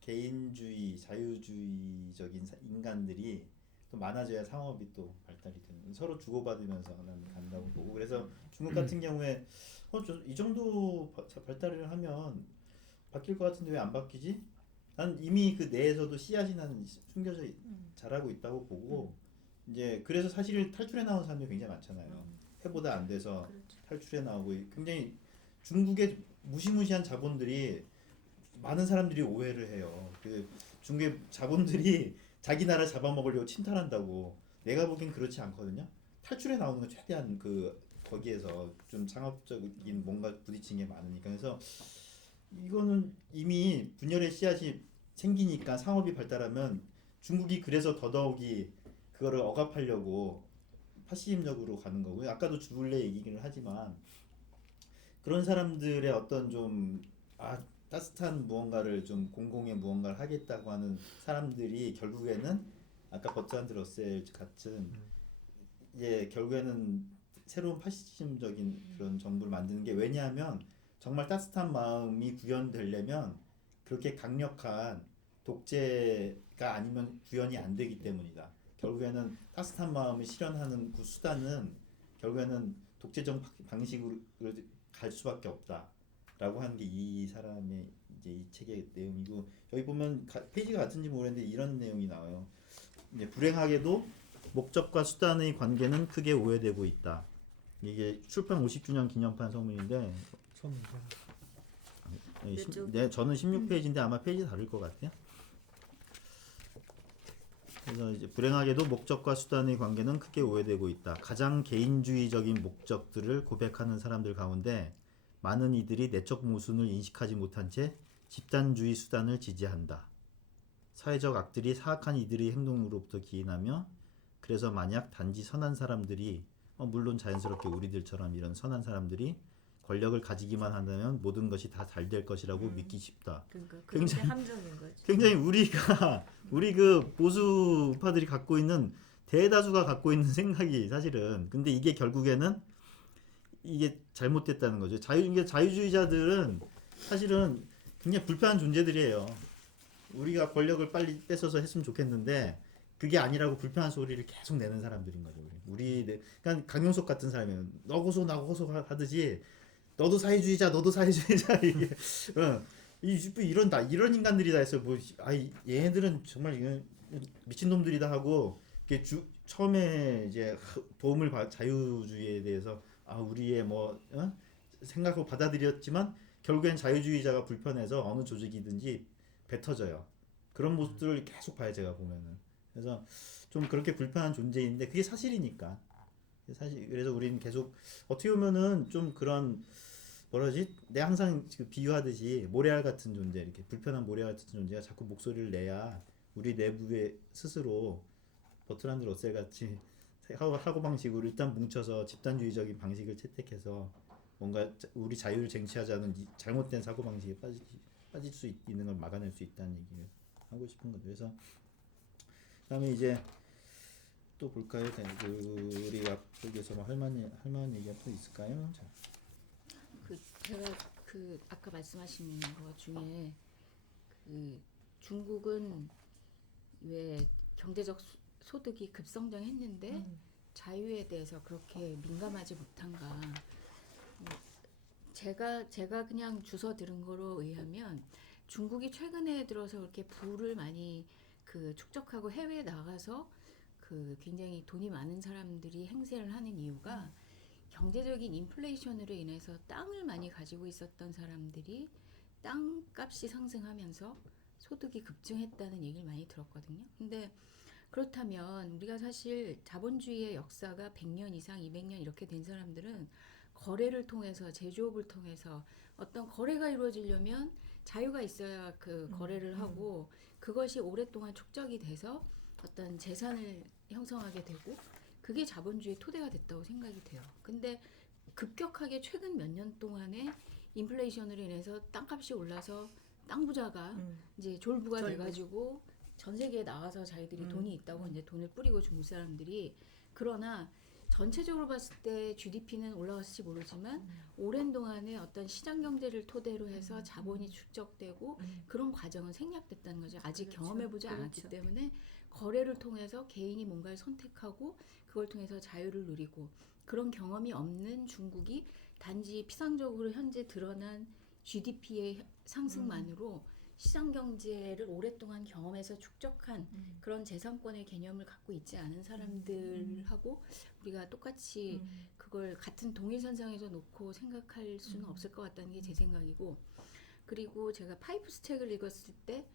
개인주의, 자유주의적인 인간들이 또 많아져야 상업이 또 발달이 되는. 서로 주고받으면서 나는 간다고 보고. 그래서 중국 같은 경우에 이 정도 발달을 하면 바뀔 것 같은데 왜 안 바뀌지? 난 이미 그 내에서도 씨앗이 난 숨겨져 자라고 있다고 보고 이제 그래서 사실 탈출해 나온 사람들이 굉장히 많잖아요. 해보다 안 돼서 탈출해 나오고 굉장히 중국의 무시무시한 자본들이 많은 사람들이 오해를 해요. 그 중국의 자본들이 자기 나라 잡아먹으려고 침탈한다고. 내가 보기엔 그렇지 않거든요. 탈출해 나오는 건 최대한 거기에서 좀 상업적인 뭔가 부딪힌 게 많으니까. 그래서 이거는 이미 분열의 씨앗이 생기니까 상업이 발달하면 중국이 그래서 더더욱이 그거를 억압하려고 파시즘적으로 가는 거고요. 아까도 주블레 얘기를 하지만 그런 사람들의 어떤 좀 따뜻한 무언가를 좀 공공의 무언가를 하겠다고 하는 사람들이 결국에는 아까 버트란드 러셀 같은 결국에는 새로운 파시즘적인 그런 정부를 만드는 게 왜냐하면 정말 따뜻한 마음이 구현되려면 그렇게 강력한 독재가 아니면 구현이 안 되기 때문이다. 결국에는 따뜻한 마음을 실현하는 그 수단은 결국에는 독재적 방식으로 갈 수밖에 없다라고 하는 게 이 사람의 이제 이 책의 내용이고 여기 보면 페이지가 같은지 모르겠는데 이런 내용이 나와요. 이제 불행하게도 목적과 수단의 관계는 크게 오해되고 있다. 이게 출판 50주년 기념판 서문인데 저는 16페이지인데 아마 페이지 다를 것 같아요. 그래서 이제 불행하게도 목적과 수단의 관계는 크게 오해되고 있다. 가장 개인주의적인 목적들을 고백하는 사람들 가운데 많은 이들이 내적 모순을 인식하지 못한 채 집단주의 수단을 지지한다. 사회적 악들이 사악한 이들의 행동으로부터 기인하며 그래서 만약 단지 선한 사람들이 물론 자연스럽게 우리들처럼 이런 선한 사람들이 권력을 가지기만 한다면 모든 것이 다 잘 될 것이라고 믿기 쉽다. 그러니까 그게 굉장히- 함정인 거죠. 굉장히 우리 그 보수 우파들이 갖고 있는 대다수가 갖고 있는 생각이 사실은 근데 이게 결국에는 이게 잘못됐다는 거죠. 자유주의자들은 사실은 굉장히 불편한 존재들이에요. 우리가 권력을 빨리 뺏어서 했으면 좋겠는데 그게 아니라고 불편한 소리를 계속 내는 사람들인 거죠. 그러니까 강용석 같은 사람이면 너 고소 나 고소 하듯이 너도 사회주의자 이게 이런 인간들이다 했어요. 얘네들은 정말 미친놈들이다 하고 처음에 이제 자유주의에 대해서 우리의 생각을 받아들였지만 결국엔 자유주의자가 불편해서 어느 조직이든지 뱉어져요. 그런 모습들을 계속 봐요, 제가 보면은. 그래서 좀 그렇게 불편한 존재인데 그게 사실이니까. 그래서 우리는 계속 어떻게 보면은 좀 그런 내가 항상 비유하듯이 모래알 같은 존재, 이렇게 불편한 모래알 같은 존재가 자꾸 목소리를 내야 우리 내부에 스스로 버트란드 러셀 같이 사고 방식으로 일단 뭉쳐서 집단주의적인 방식을 채택해서 뭔가 우리 자유를 쟁취하자는 잘못된 사고 방식에 빠질 수 있는 걸 막아낼 수 있다는 얘기를 하고 싶은 거죠. 그래서 그다음에 이제 또 볼까요? 우리 앞쪽에서 할 만한 얘기가 또 있을까요? 자. 제가 아까 말씀하신 것 중에 중국은 왜 경제적 소득이 급성장했는데 자유에 대해서 그렇게 민감하지 못한가? 제가 그냥 주워 들은 거로 의하면 중국이 최근에 들어서 그렇게 부를 많이 축적하고 해외에 나가서 굉장히 돈이 많은 사람들이 행세를 하는 이유가 경제적인 인플레이션으로 인해서 땅을 많이 가지고 있었던 사람들이 땅값이 상승하면서 소득이 급증했다는 얘기를 많이 들었거든요. 근데 그렇다면 우리가 사실 자본주의의 역사가 100년 이상, 200년 이렇게 된 사람들은 거래를 통해서 제조업을 통해서 어떤 거래가 이루어지려면 자유가 있어야 거래를 하고 그것이 오랫동안 축적이 돼서 어떤 재산을 형성하게 되고 그게 자본주의 토대가 됐다고 생각이 돼요. 근데 급격하게 최근 몇 년 동안에 인플레이션으로 인해서 땅값이 올라서 땅 부자가 이제 졸부가 돼가지고 전 세계에 나가서 자기들이 돈이 있다고 이제 돈을 뿌리고 중국 사람들이 그러나 전체적으로 봤을 때 GDP는 올라갔을지 모르지만 오랜 동안에 어떤 시장 경제를 토대로 해서 자본이 축적되고 그런 과정은 생략됐다는 거죠. 아직 경험해보지 않았기 때문에 거래를 통해서 개인이 뭔가를 선택하고 그걸 통해서 자유를 누리고 그런 경험이 없는 중국이 단지 피상적으로 현재 드러난 GDP의 상승만으로 시장 경제를 오랫동안 경험해서 축적한 그런 재산권의 개념을 갖고 있지 않은 사람들하고 우리가 똑같이 그걸 같은 동일선상에서 놓고 생각할 수는 없을 것 같다는 게 제 생각이고 그리고 제가 파이프스 책을 읽었을 때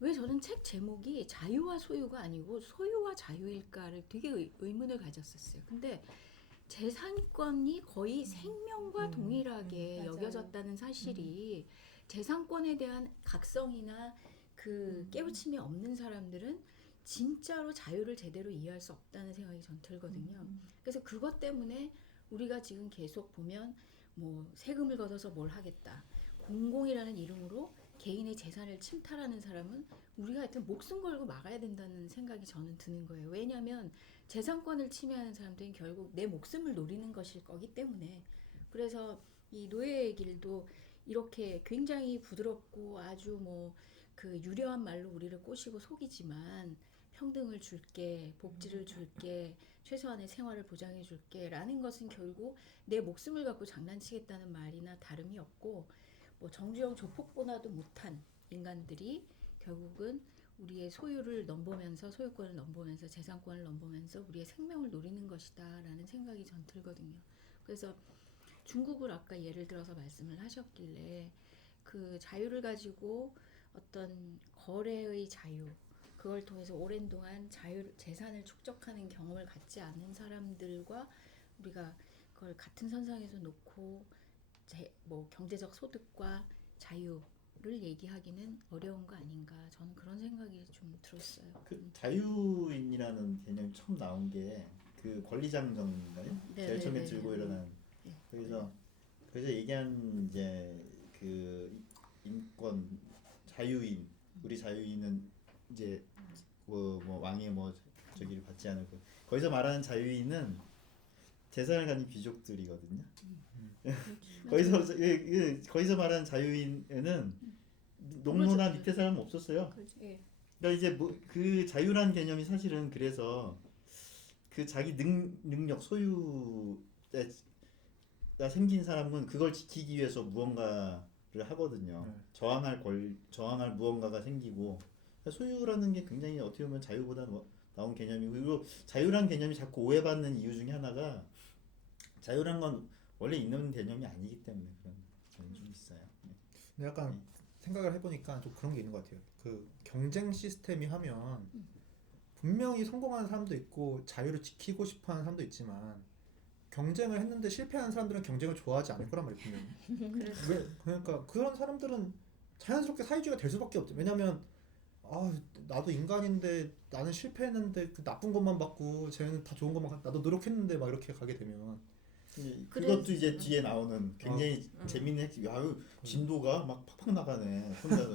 왜 저는 책 제목이 자유와 소유가 아니고 소유와 자유일까를 되게 의문을 가졌었어요. 근데 재산권이 거의 생명과 동일하게 맞아요. 여겨졌다는 사실이 재산권에 대한 각성이나 깨우침이 없는 사람들은 진짜로 자유를 제대로 이해할 수 없다는 생각이 전 들거든요. 그래서 그것 때문에 우리가 지금 계속 보면 뭐 세금을 걷어서 뭘 하겠다. 공공이라는 이름으로 개인의 재산을 침탈하는 사람은 우리가 하여튼 목숨 걸고 막아야 된다는 생각이 저는 드는 거예요. 왜냐하면 재산권을 침해하는 사람들은 결국 내 목숨을 노리는 것일 거기 때문에. 그래서 이 노예의 길도 이렇게 굉장히 부드럽고 아주 뭐 그 유려한 말로 우리를 꼬시고 속이지만 평등을 줄게, 복지를 줄게, 최소한의 생활을 보장해 줄게 라는 것은 결국 내 목숨을 갖고 장난치겠다는 말이나 다름이 없고, 뭐 정주영 조폭보다도 못한 인간들이 결국은 우리의 소유를 넘보면서, 소유권을 넘보면서, 재산권을 넘보면서 우리의 생명을 노리는 것이다 라는 생각이 전 들거든요. 그래서 중국을 아까 예를 들어서 말씀을 하셨길래 그 자유를 가지고 어떤 거래의 자유, 그걸 통해서 오랜 동안 재산을 축적하는 경험을 갖지 않은 사람들과 우리가 그걸 같은 선상에서 놓고 뭐 경제적 소득과 자유를 얘기하기는 어려운 거 아닌가, 저는 그런 생각이 좀 들었어요. 그 자유인이라는 개념이 처음 나온 게 그 권리장정인가요? 네, 제일 처음에 네, 들고 네. 일어난. 네. 거기서 얘기한 이제 그 인권 자유인, 우리 자유인은 이제 뭐 왕의 뭐 저기를 받지 않고, 거기서 말하는 자유인은 재산을 가진 귀족들이거든요. 거기서 말하는 자유인은 농노나 밑에 사람은 없었어요. 예. 그러니까 이제 뭐 그 자유란 개념이 사실은 그래서 그 자기 능력 소유가 생긴 사람은 그걸 지키기 위해서 무언가를 하거든요. 저항할 무언가가 생기고, 소유라는 게 굉장히 어떻게 보면 자유보다 나온 개념이고, 그리고 자유란 개념이 자꾸 오해받는 이유 중에 하나가 자유란 건 원래 있는 개념이 아니기 때문에 그런 점이 좀 있어요. 근데 약간 생각을 해보니까 좀 그런 게 있는 것 같아요. 그 경쟁 시스템이 하면 분명히 성공하는 사람도 있고 자유를 지키고 싶어하는 사람도 있지만, 경쟁을 했는데 실패하는 사람들은 경쟁을 좋아하지 않을 거란 말이에요. 분명히. 그러니까 그런 사람들은 자연스럽게 사회주의가 될 수밖에 없죠. 왜냐면 나도 인간인데 나는 실패했는데 그 나쁜 것만 받고 쟤는 다 좋은 것만 나도 노력했는데 막 이렇게 가게 되면, 그것도 이제 뒤에 나오는 굉장히 재밌는 핵심. 진도가 막 팍팍 나가네 혼자서.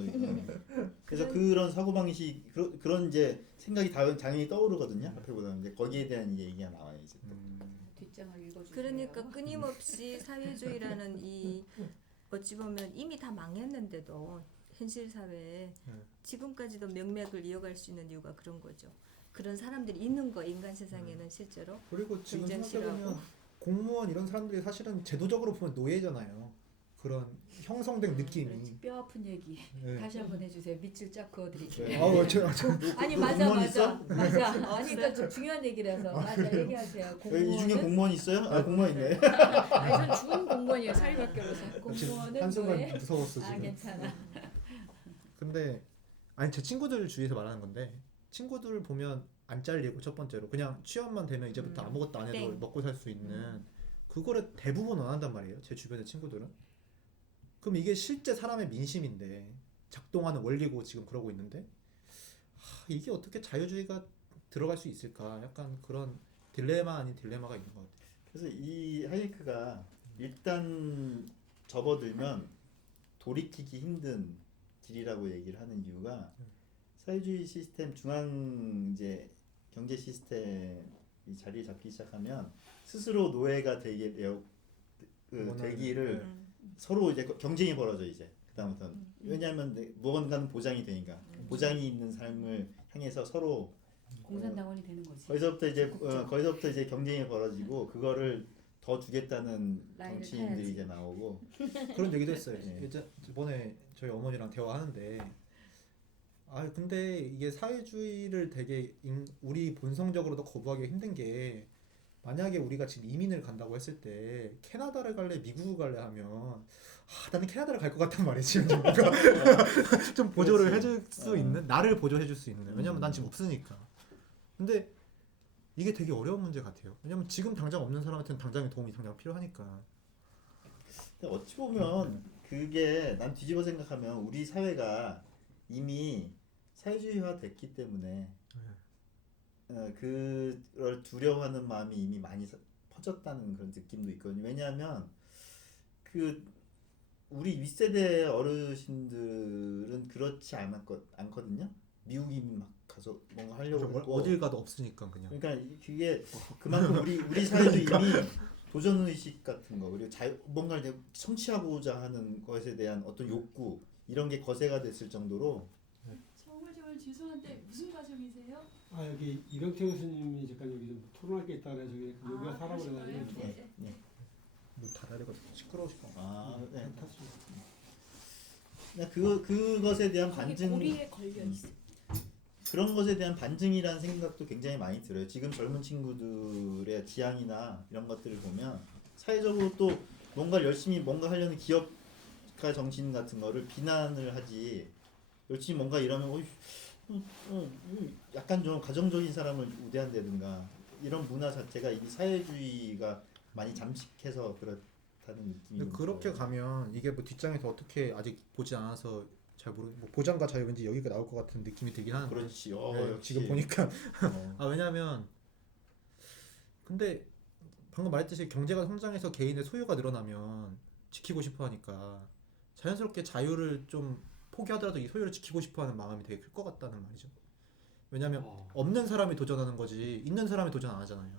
그래서 그런 사고방식, 그런 이제 생각이 당연히 떠오르거든요. 앞에 보면 이제 거기에 대한 이제 얘기가 나와요 이제. 뒷장을 읽어주세요. 그러니까 끊임없이 사회주의라는 이 어찌 보면 이미 다 망했는데도 현실 사회에 지금까지도 명맥을 이어갈 수 있는 이유가 그런 거죠. 그런 사람들이 있는 거, 인간 세상에는 실제로. 그리고 지금 경쟁 생각해보면 싫어하고. 공무원 이런 사람들이 사실은 제도적으로 보면 노예잖아요. 그런 형성된 느낌이. 뼈 아픈 얘기 네. 다시 한번 해주세요. 밑줄 쫙 그어드릴게요. 그 아니 너 맞아 공무원 맞아 있어? 맞아. 아니 그러니까 좀 중요한 얘기라서 맞아 얘기하세요. 이 중에 공무원 있어요? 공무원 있네. 아니, 전 죽은 공무원이에요. 사립학교로서. 공무원은 한순간 왜? 무서웠어 지금. 괜찮아. 근데 아니 제 친구들 주위에서 말하는 건데, 친구들 보면 안 잘리고 첫 번째로 그냥 취업만 되면 이제부터 아무것도 안 해도 땡. 먹고 살 수 있는 그거를 대부분 원한단 말이에요. 제 주변의 친구들은. 그럼 이게 실제 사람의 민심인데 작동하는 원리고 지금 그러고 있는데, 이게 어떻게 자유주의가 들어갈 수 있을까? 약간 그런 딜레마 아닌 딜레마가 있는 것 같아요. 그래서 이 하이에크가 일단 접어들면 돌이키기 힘든 길이라고 얘기를 하는 이유가, 사회주의 시스템, 중앙 이제 경제 시스템이 자리를 잡기 시작하면 스스로 노예가 되기를 서로 이제 경쟁이 벌어져 이제 그다음부터는. 왜냐하면 무언가는 보장이 되니까, 보장이 있는 삶을 향해서 서로 공산당원이 되는 거지. 거기서부터 이제 경쟁이 벌어지고, 그거를 더 주겠다는 라인을 정치인들이 타야지. 이제 나오고. 그런 얘기도 했어요. 네. 이번에 저희 어머니랑 대화하는데, 근데 이게 사회주의를 되게 우리 본성적으로도 거부하기 힘든 게, 만약에 우리가 지금 이민을 간다고 했을 때 캐나다를 갈래 미국을 갈래 하면 나는 캐나다를 갈 것 같단 말이지. 좀 뭔가 좀 보조를 그렇지. 해줄 수 있는, 나를 보조해줄 수 있는. 왜냐면 난 지금 없으니까. 근데 이게 되게 어려운 문제 같아요. 왜냐면 지금 당장 없는 사람한테는 당장의 도움이 당장 필요하니까. 근데 어찌 보면 그게, 난 뒤집어 생각하면 우리 사회가 이미 사회주의화 됐기 때문에 그걸 두려워하는 마음이 이미 많이 퍼졌다는 그런 느낌도 있거든요. 왜냐하면 그 우리 윗세대 어르신들은 그렇지 않거든요. 미국 이민 막 가서 뭔가 하려고 좀 했고 어딜 가도 없으니까 그냥. 그러니까 그게 그만큼 우리 사회도 이미 도전 의식 같은 거 그리고 뭔가를 내가 성취하고자 하는 것에 대한 어떤 욕구 이런 게 거세가 됐을 정도로 정말 죄송한데 무슨 과정이세요? 아 여기 이병태 교수님이 잠깐 여기 좀 토론할 게 있다 그래서 여기가 사라고 그러신 거예요? 그래가지고 네. 네. 문 닫아야 시끄러우실 것 같아요. 네. 탔습니다. 그것에 대한 거기 반증 고리에 걸려 있어. 그런 것에 대한 반증이라는 생각도 굉장히 많이 들어요. 지금 젊은 친구들의 지향이나 이런 것들을 보면 사회적으로 또 뭔가 열심히 뭔가 하려는 기업가 정신 같은 거를 비난을 하지 열심히 뭔가 이러면 약간 좀 가정적인 사람을 우대한다든가 이런 문화 자체가 이 사회주의가 많이 잠식해서 그렇다는 느낌이 근데 그렇게 들어요. 가면 이게 뭐 뒷장에서 어떻게 아직 보지 않아서 잘 뭐 보장과 자유 왠지 여기가 나올 것 같은 느낌이 들긴 하는데. 그렇지. 네, 역시. 지금 보니까 어. 왜냐면 근데 방금 말했듯이 경제가 성장해서 개인의 소유가 늘어나면 지키고 싶어 하니까 자연스럽게 자유를 좀 포기하더라도 이 소유를 지키고 싶어 하는 마음이 되게 클 것 같다는 말이죠. 왜냐면 없는 사람이 도전하는 거지 있는 사람이 도전 안 하잖아요.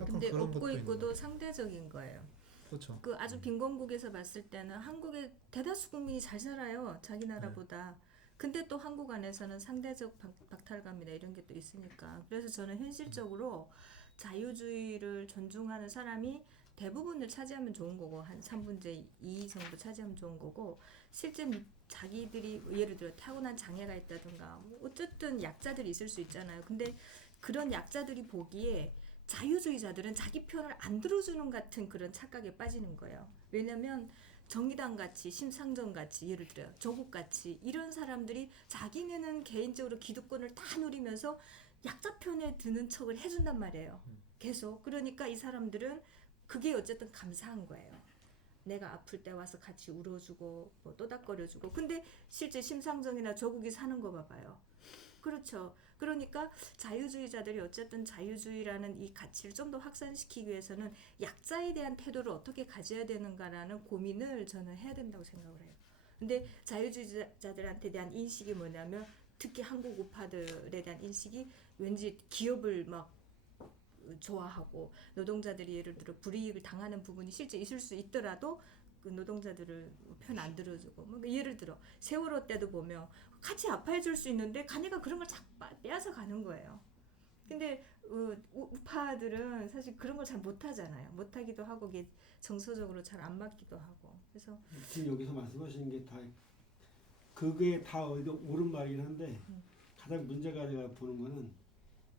약간 근데 그런 없고 것도 있고도 있는 상대적인 거예요. 그렇죠. 그 아주 빈곤국에서 봤을 때는 한국의 대다수 국민이 잘 살아요. 자기 나라보다. 근데 또 한국 안에서는 상대적 박탈감이나 이런 게 또 있으니까. 그래서 저는 현실적으로 자유주의를 존중하는 사람이 대부분을 차지하면 좋은 거고 한 3분의 2 정도 차지하면 좋은 거고 실제 자기들이 예를 들어 타고난 장애가 있다든가 뭐 어쨌든 약자들이 있을 수 있잖아요. 근데 그런 약자들이 보기에 자유주의자들은 자기 편을 안 들어주는 같은 그런 착각에 빠지는 거예요. 왜냐면 정의당 같이 심상정 같이 예를 들어 조국 같이 이런 사람들이 자기네는 개인적으로 기득권을 다 누리면서 약자 편에 드는 척을 해준단 말이에요. 계속. 그러니까 이 사람들은 그게 어쨌든 감사한 거예요. 내가 아플 때 와서 같이 울어주고 뭐 또닥거려주고. 근데 실제 심상정이나 조국이 사는 거 봐봐요. 그렇죠. 그러니까 자유주의자들이 어쨌든 자유주의라는 이 가치를 좀 더 확산시키기 위해서는 약자에 대한 태도를 어떻게 가져야 되는가라는 고민을 저는 해야 된다고 생각을 해요. 근데 자유주의자들한테 대한 인식이 뭐냐면 특히 한국 우파들에 대한 인식이 왠지 기업을 막 좋아하고 노동자들이 예를 들어 불이익을 당하는 부분이 실제 있을 수 있더라도 그 노동자들을 편 안 들어주고 뭐 예를 들어 세월호 때도 보면 같이 아파해 줄 수 있는데 가네가 그런 걸 자꾸 빼앗아 가는 거예요. 근데 우파들은 사실 그런 걸 잘 못하잖아요. 못하기도 하고 이게 정서적으로 잘 안 맞기도 하고 그래서 지금 여기서 말씀하시는 게 다 그게 다 옳은 말이긴 한데 가장 문제가 제가 보는 거는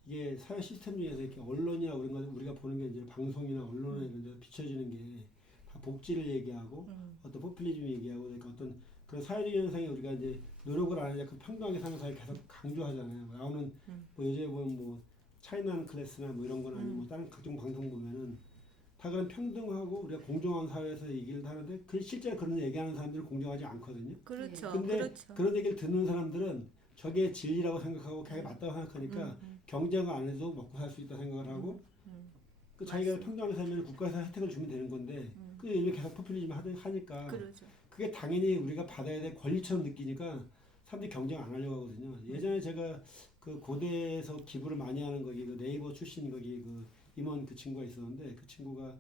이게 사회 시스템 중에서 이렇게 언론이나 그런 거 우리가 보는 게 이제 방송이나 언론에 이런 데 비춰지는 게 다 복지를 얘기하고 어떤 포퓰리즘 얘기하고 그러니까 어떤 그런 사회적 현상이 우리가 이제 노력을 안 하냐 그 평등하게 사는 사회 계속 강조하잖아요. 나오는 뭐 요즘에 보면 뭐 차이나는 클래스나 뭐 이런 건 아니고 다른 각종 방송 보면은 다 그런 평등하고 우리가 공정한 사회에서 얘기를 하는데 그 실제 그런 얘기하는 사람들은 공정하지 않거든요. 그렇죠. 근데 그렇죠. 그런 얘기를 듣는 사람들은 저게 진리라고 생각하고 그게 맞다고 생각하니까 경쟁을 안 해도 먹고 살 수 있다 생각을 하고 그 자기가 평등하게 살면 국가에서 혜택을 주면 되는 건데 그 얘기 계속 포퓰리즘 하니까 그렇죠. 그게 당연히 우리가 받아야 될 권리처럼 느끼니까 사람들이 경쟁 안 하려고 하거든요. 예전에 제가 그 고대에서 기부를 많이 하는 거기 그 네이버 출신 거기 그 임원 그 친구가 있었는데 그 친구가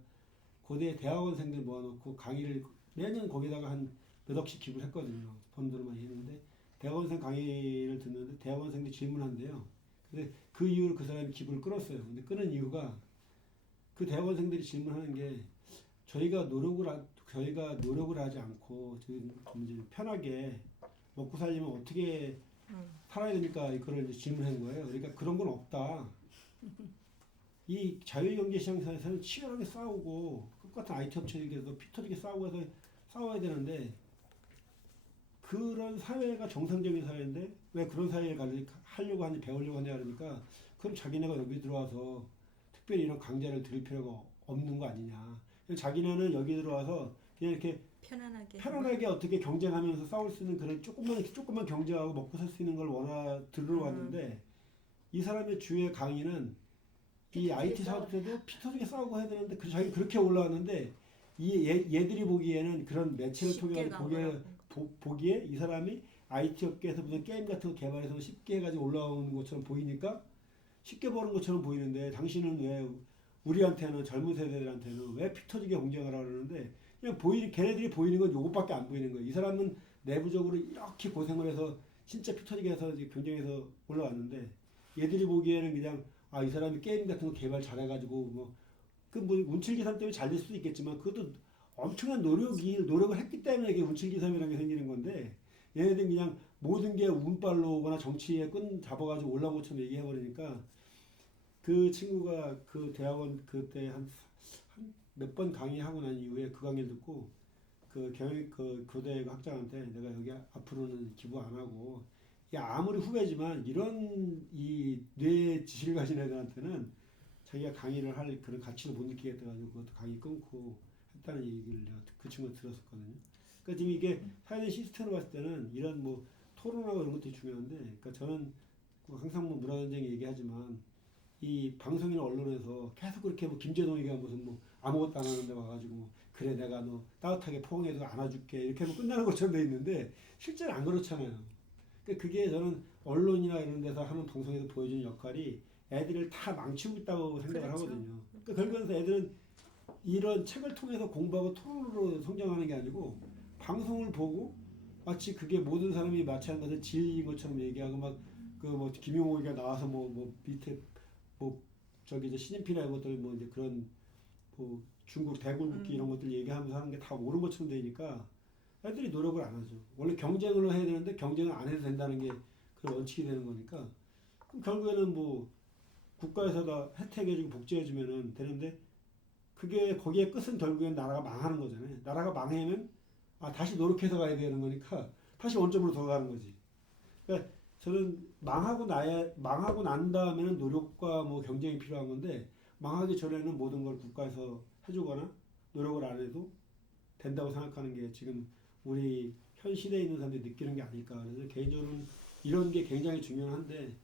고대 대학원생들 모아놓고 강의를 매년 거기다가 한 몇 억씩 기부를 했거든요. 펀드로 많이 했는데 대학원생 강의를 듣는데 대학원생들이 질문한대요. 근데 그 이후로 그 사람이 기부를 끌었어요. 근데 끄는 이유가 그 대학원생들이 질문하는 게 저희가 노력을 하지 않고 좀 이제 편하게 먹고 살려면 어떻게 살아야 되니까 그걸 이제 질문한 거예요. 그러니까 그런 건 없다. 이 자유경제 시장에서는 치열하게 싸우고 똑같은 IT 업체에게도 피 터지게 싸우고 해서 싸워야 되는데 그런 사회가 정상적인 사회인데 왜 그런 사회를 하려고 하니 배우려고 하냐 그러니까 그럼 자기네가 여기 들어와서 특별히 이런 강좌를 들을 필요가 없는 거 아니냐. 자기네는 여기 들어와서 그냥 이렇게 편안하게 어떻게 경쟁하면서 싸울 수 있는 그런 조금만 경쟁하고 먹고 살 수 있는 걸 들으러 왔는데 이 사람의 주의 강의는 이 IT 사업 때도 피 터지게 싸우고 해야 되는데 자기 그렇게 올라왔는데 얘들이 보기에는 그런 매체를 통해 보기에 이 사람이 IT 업계에서 무슨 게임 같은 거 개발해서 쉽게 해가지고 올라오는 것처럼 보이니까 쉽게 버는 것처럼 보이는데 당신은 왜 우리한테는 젊은 세대들한테는 왜 피 터지게 공정하라 그러는데 그냥 걔네들이 보이는 건 요것밖에 안 보이는 거예요. 이 사람은 내부적으로 이렇게 고생을 해서 진짜 피 터지게 해서 경쟁해서 올라왔는데 얘들이 보기에는 그냥 이 사람이 게임 같은 거 개발 잘해가지고 뭐 운칠기삼 때문에 잘 될 수도 있겠지만 그것도 엄청난 노력을 했기 때문에 이게 운칠기삼이라는 게 생기는 건데 얘네들은 그냥 모든 게 운빨로 오거나 정치에 끈 잡아가지고 올라온 것처럼 얘기해버리니까 그 친구가 그 대학원 그때 한 몇 번 강의하고 난 이후에 그 강의를 듣고 그 교대 학장한테 내가 여기 앞으로는 기부 안 하고 아무리 후배지만 이런 이 뇌 지식을 가진 애들한테는 자기가 강의를 할 그런 가치를 못 느끼겠다가지고 그것도 강의 끊고 했다는 얘기를 내가 그 친구가 들었었거든요. 그러니까 지금 이게 사회적 시스템으로 봤을 때는 이런 뭐 토론하고 이런 것들이 중요한데, 그러니까 저는 항상 뭐 문화전쟁 얘기하지만 이 방송이나 언론에서 계속 그렇게 뭐 김재동이가 무슨 뭐 아무것도 안 하는데 와가지고 그래 내가 너 따뜻하게 포옹해도 안아줄게 이렇게 하면 끝나는 것처럼 돼 있는데 실제로 안 그렇잖아요. 그러니까 그게 저는 언론이나 이런 데서 하는 방송에서 보여주는 역할이 애들을 다 망치고 있다고 생각을 하거든요. 그러니까 결국에는 애들은 이런 책을 통해서 공부하고 토론으로 성장하는 게 아니고 방송을 보고 마치 그게 모든 사람이 마치 하는 것을 진리인 것처럼 얘기하고 막 그 뭐 김용호가 나와서 뭐 밑에 뭐 저기 이제 시진핑이나 이런 것들 뭐 이제 그런 뭐 중국 대굴국기 이런 것들 얘기하면서 하는 게 다 옳은 것처럼 되니까 애들이 노력을 안 하죠. 원래 경쟁을 해야 되는데 경쟁을 안 해도 된다는 게 그 원칙이 되는 거니까 그럼 결국에는 뭐 국가에서 다 혜택해주고 복지해주면은 되는데 그게 거기에 끝은 결국엔 나라가 망하는 거잖아요. 나라가 망하면 다시 노력해서 가야 되는 거니까 다시 원점으로 돌아가는 거지. 그러니까 저는 망하고 난 다음에는 노력과 뭐 경쟁이 필요한 건데 망하기 전에는 모든 걸 국가에서 해주거나 노력을 안 해도 된다고 생각하는 게 지금 우리 현 시대에 있는 사람들이 느끼는 게 아닐까. 그래서 개인적으로는 이런 게 굉장히 중요한데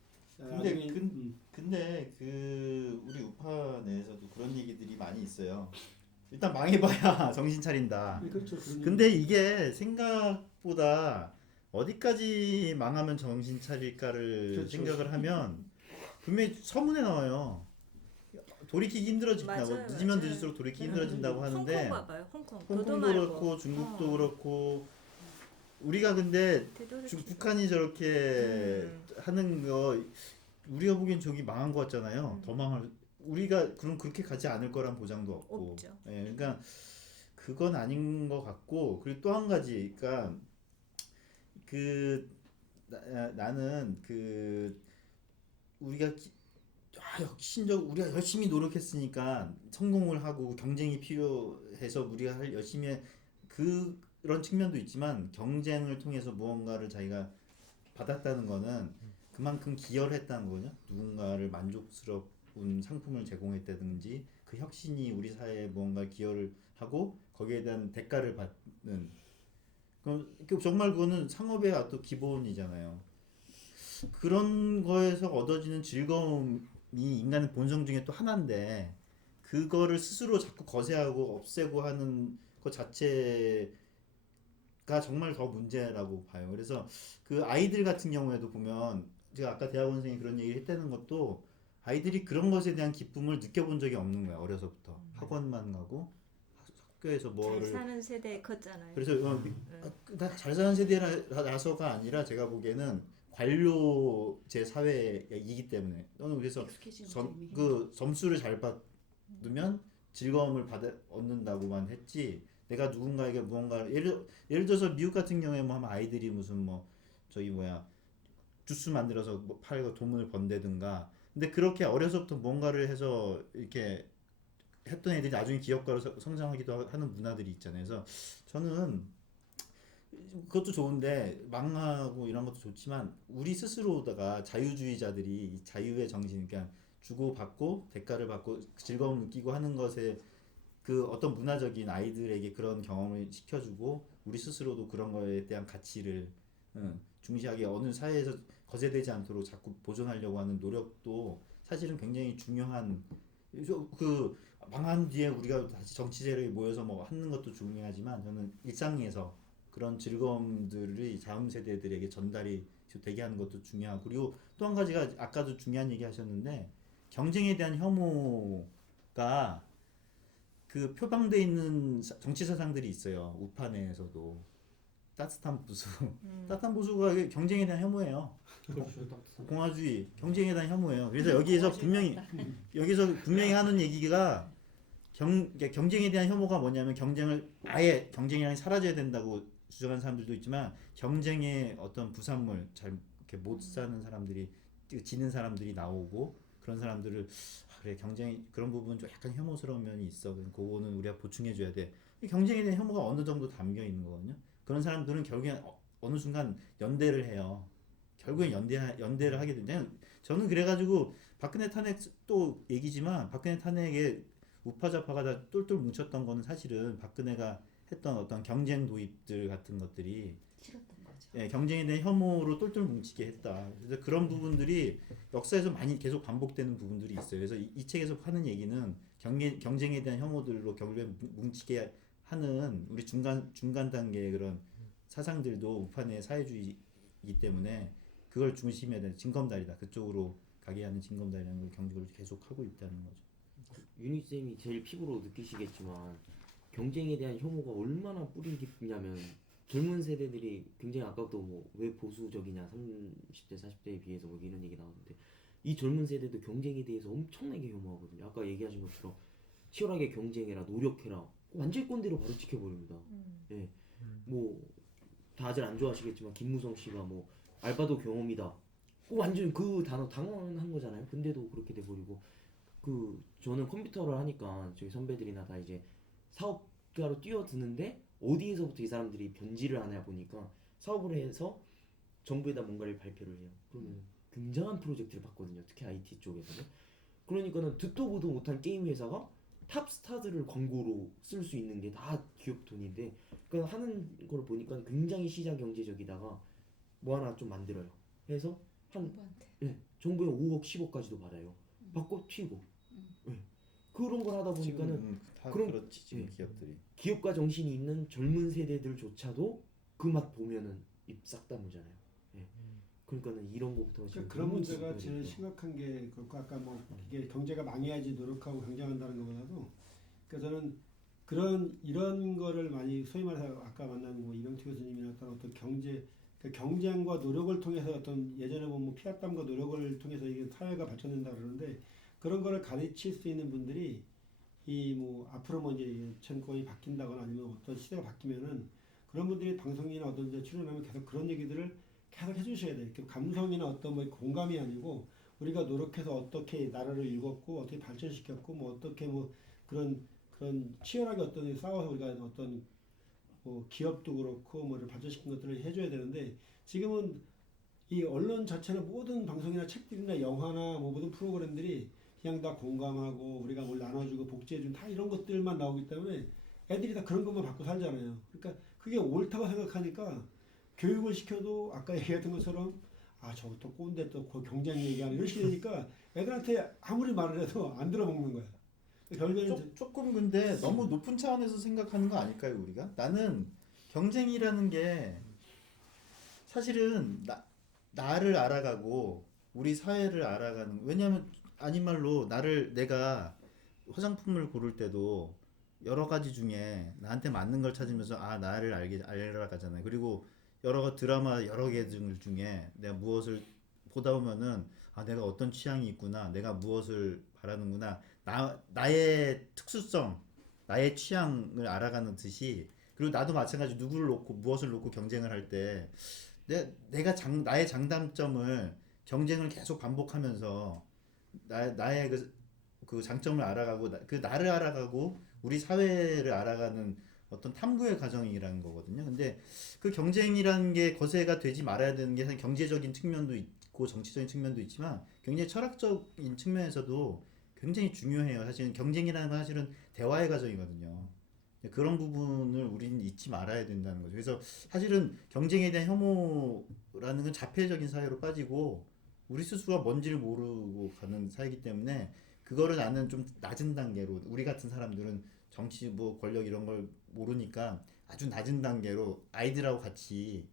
근데 그 우리 우파 내에서도 그런 얘기들이 많이 있어요. 일단 망해봐야 정신 차린다. 그렇죠. 근데 이게 생각보다 어디까지 망하면 정신 차릴까를 그렇죠. 생각을 하면 분명히 서문에 나와요. 돌이키기 힘들어진다고. 맞아요, 늦으면 맞아요. 늦을수록 돌이키기 힘들어진다고 하는데 홍콩 봐봐요. 홍콩. 홍콩도 그렇고 중국도 그렇고 우리가 근데 북한이 저렇게 하는 거 우리가 보기엔 저기 망한 것 같잖아요. 더 망할 우리가 그럼 그렇게 가지 않을 거란 보장도 없고. 없죠. 예, 그러니까 그건 아닌 것 같고 그리고 또 한 가지, 그러니까 나는 우리가 우리가 열심히 노력했으니까 성공을 하고 경쟁이 필요해서 우리가 열심히 그런 측면도 있지만 경쟁을 통해서 무언가를 자기가 받았다는 거는 그만큼 기여를 했다는 거거든요. 누군가를 만족스러운 상품을 제공했다든지 그 혁신이 우리 사회에 무언가 기여를 하고 거기에 대한 대가를 받는 정말 그거는 상업의 어떤 기본이잖아요. 그런 거에서 얻어지는 즐거움이 인간의 본성 중에 또 하나인데 그거를 스스로 자꾸 거세하고 없애고 하는 것 자체가 정말 더 문제라고 봐요. 그래서 그 아이들 같은 경우에도 보면 제가 아까 대학원생이 그런 얘기를 했다는 것도 아이들이 그런 것에 대한 기쁨을 느껴본 적이 없는 거야. 어려서부터 학원만 가고 학교에서 뭐를 잘 사는 세대에 컸잖아요. 그래서 잘 사는 세대라서가 아니라 제가 보기에는 관료제 사회이기 때문에 너는 그래서 그 점수를 잘 받으면 즐거움을 얻는다고만 했지 내가 누군가에게 무언가 예를 들어서 미국 같은 경우에 뭐 하면 아이들이 무슨 뭐 저기 주스 만들어서 뭐 팔고 돈을 번다든가 근데 그렇게 어려서부터 뭔가를 해서 이렇게 했던 애들이 나중에 기업가로 성장하기도 하는 문화들이 있잖아요. 그래서 저는 그것도 좋은데 망하고 이런 것도 좋지만 우리 스스로다가 자유주의자들이 자유의 정신, 그러니까 주고받고 대가를 받고 즐거움을 느끼고 하는 것에 그 어떤 문화적인 아이들에게 그런 경험을 시켜주고 우리 스스로도 그런 거에 대한 가치를 중시하게 어느 사회에서 거세되지 않도록 자꾸 보존하려고 하는 노력도 사실은 굉장히 중요한 그 망한 뒤에 우리가 다시 정치 세력이 모여서 뭐 하는 것도 중요하지만 저는 일상에서 그런 즐거움들이 다음 세대들에게 전달이 되게 하는 것도 중요하고 그리고 또 한 가지가 아까도 중요한 얘기 하셨는데 경쟁에 대한 혐오가 그 표방돼 있는 정치 사상들이 있어요. 우파 내에서도 따뜻한 보수, 따뜻한 보수가 경쟁에 대한 혐오예요. 공화주의, 경쟁에 대한 혐오예요. 그래서 여기서 분명히 하는 얘기가 경쟁에 대한 혐오가 뭐냐면 아예 경쟁이랑 사라져야 된다고 주장하는 사람들도 있지만 경쟁의 어떤 부산물 잘 이렇게 못 사는 사람들이 지는 사람들이 나오고 그런 사람들을 그래 경쟁 그런 부분 좀 약간 혐오스러운 면이 있어. 그거는 우리가 보충해 줘야 돼. 경쟁에 대한 혐오가 어느 정도 담겨 있는 거거든요. 그런 사람들은 결국엔 어느 순간 연대를 해요. 결국엔 연대를 하게 된다. 저는 그래가지고 박근혜 탄핵 또 얘기지만 박근혜 탄핵에 우파좌파가 다 똘똘 뭉쳤던 거는 사실은 박근혜가 했던 어떤 경쟁 도입들 같은 것들이 싫었던 거죠. 예, 경쟁에 대한 혐오로 똘똘 뭉치게 했다. 그래서 그런 부분들이 역사에서 많이 계속 반복되는 부분들이 있어요. 그래서 이 책에서 하는 얘기는 경쟁에 대한 혐오들로 결국에 뭉치게 하는 우리 중간 단계의 그런 사상들도 우파 내 사회주의이기 때문에 그걸 중심에 대한 징검다리다. 그쪽으로 가게 하는 징검다리라는 걸 경직을 계속 하고 있다는 거죠. 윤희쌤이 제일 피부로 느끼시겠지만 경쟁에 대한 혐오가 얼마나 뿌리 깊냐면 젊은 세대들이 굉장히 아까도 뭐 왜 보수적이냐 30대 40대에 비해서 뭐 이런 얘기 나왔는데 이 젊은 세대도 경쟁에 대해서 엄청나게 혐오하거든요. 아까 얘기하신 것처럼 치열하게 경쟁해라 노력해라 완전 꼰대로 바로 찍혀버립니다. 예, 뭐 다들 안 좋아하시겠지만 김무성 씨가 뭐 알바도 경험이다. 완전 그 단어 당황한 거잖아요. 근데도 그렇게 돼버리고 저는 컴퓨터를 하니까 저희 선배들이나 다 이제 사업가로 뛰어드는데 어디에서부터 이 사람들이 변질을 하냐 보니까 사업을 해서 정부에다 뭔가를 발표를 해요. 그러면 굉장한 프로젝트를 받거든요. 특히 IT 쪽에서는. 그러니까는 듣도 보도 못한 게임 회사가 탑스타들을 광고로 쓸 수 있는 게 다 기업 돈인데 그러니까 하는 걸 보니까 굉장히 시장 경제적이다가 뭐 하나 좀 만들어요. 해서 정부에 5억 10억까지도 받아요. 받고 튀고 그런 걸 하다 보니까는 다 그런- 그렇지 지금 기업들이. 기업가 정신이 있는 젊은 세대들조차도 그 맛 보면은 입 싹 다물잖아요. 예. 그러니까는 이런 것부터 지금 그런 너무 문제가 심각해요. 제일 심각한 게 그렇고 아까 뭐 이게 경제가 망해야지 노력하고 경쟁한다는 것보다도 그러니까 저는 이런 거를 많이 소위 말해서 아까 만난 뭐 이병태 교수님이나 어떤 경쟁과 노력을 통해서 어떤 예전에 보면 뭐 피와 땀과 노력을 통해서 이게 사회가 발전된다 그러는데 그런 거를 가르칠 수 있는 분들이 이 뭐 앞으로 뭐 이제 정권이 바뀐다거나 아니면 어떤 시대가 바뀌면은 그런 분들이 방송이나 어떤 데 출연하면 계속 그런 얘기들을 계속 해주셔야 돼요. 감성이나 어떤 뭐 공감이 아니고 우리가 노력해서 어떻게 나라를 일궜고 어떻게 발전시켰고 뭐 어떻게 뭐 그런 치열하게 어떤 싸워서 우리가 어떤 뭐 기업도 그렇고 뭐를 발전시킨 것들을 해줘야 되는데 지금은 이 언론 자체는 모든 방송이나 책들이나 영화나 뭐 모든 프로그램들이 그냥 다 공감하고 우리가 뭘 나눠주고 복지해주는 다 이런 것들만 나오기 때문에 애들이 다 그런 것만 받고 살잖아요. 그러니까 그게 옳다고 생각하니까 교육을 시켜도 아까 얘기했던 것처럼 저거 또 꼰대 또 경쟁 얘기하는 이런 식이 되니까 애들한테 아무리 말을 해도 안 들어먹는 거야. 결국에는 조금 근데 너무 높은 차원에서 생각하는 거 아닐까요 우리가? 나는 경쟁이라는 게 사실은 나를 알아가고 우리 사회를 알아가는 왜냐하면 아닌 말로 내가 화장품을 고를 때도 여러 가지 중에 나한테 맞는 걸 찾으면서 나를 알아가잖아요. 그리고 드라마 여러 개 중에 내가 무엇을 보다 보면은 내가 어떤 취향이 있구나, 내가 무엇을 바라는구나, 나의 특수성, 나의 취향을 알아가는 듯이 그리고 나도 마찬가지 무엇을 놓고 경쟁을 할 때 나의 장단점을 경쟁을 계속 반복하면서 나의 그 장점을 알아가고 나를 알아가고 우리 사회를 알아가는 어떤 탐구의 과정이라는 거거든요. 근데 그 경쟁이라는 게 거세가 되지 말아야 되는 게 사실 경제적인 측면도 있고 정치적인 측면도 있지만 굉장히 철학적인 측면에서도 굉장히 중요해요. 사실은 경쟁이라는 건 사실은 대화의 과정이거든요. 그런 부분을 우리는 잊지 말아야 된다는 거죠. 그래서 사실은 경쟁에 대한 혐오라는 건 자폐적인 사회로 빠지고 우리 스스로가 뭔지를 모르고 가는 사회이기 때문에 그거를 나는 좀 낮은 단계로 우리 같은 사람들은 정치 뭐 권력 이런 걸 모르니까 아주 낮은 단계로 아이들하고 같이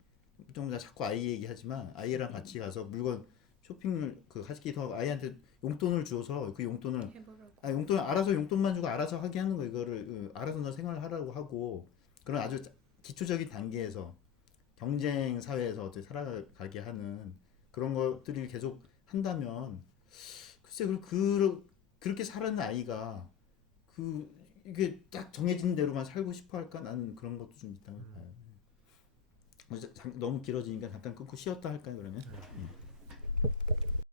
좀 자꾸 아이 얘기하지만 아이랑 같이 가서 물건 쇼핑을 그 하기 더 아이한테 용돈을 주어서 그 용돈을 용돈을 알아서 용돈만 주고 알아서 하게 하는 거 이거를 알아서 너 생활을 하라고 하고 그런 아주 기초적인 단계에서 경쟁 사회에서 어떻게 살아가게 하는 그런 것들을 계속 한다면 글쎄 그렇게 살아는 아이가 이게 딱 정해진 대로만 살고 싶어 할까? 나는 그런 것도 좀 있다고 봐요. 너무 길어지니까 잠깐 끊고 쉬었다 할까요 그러면?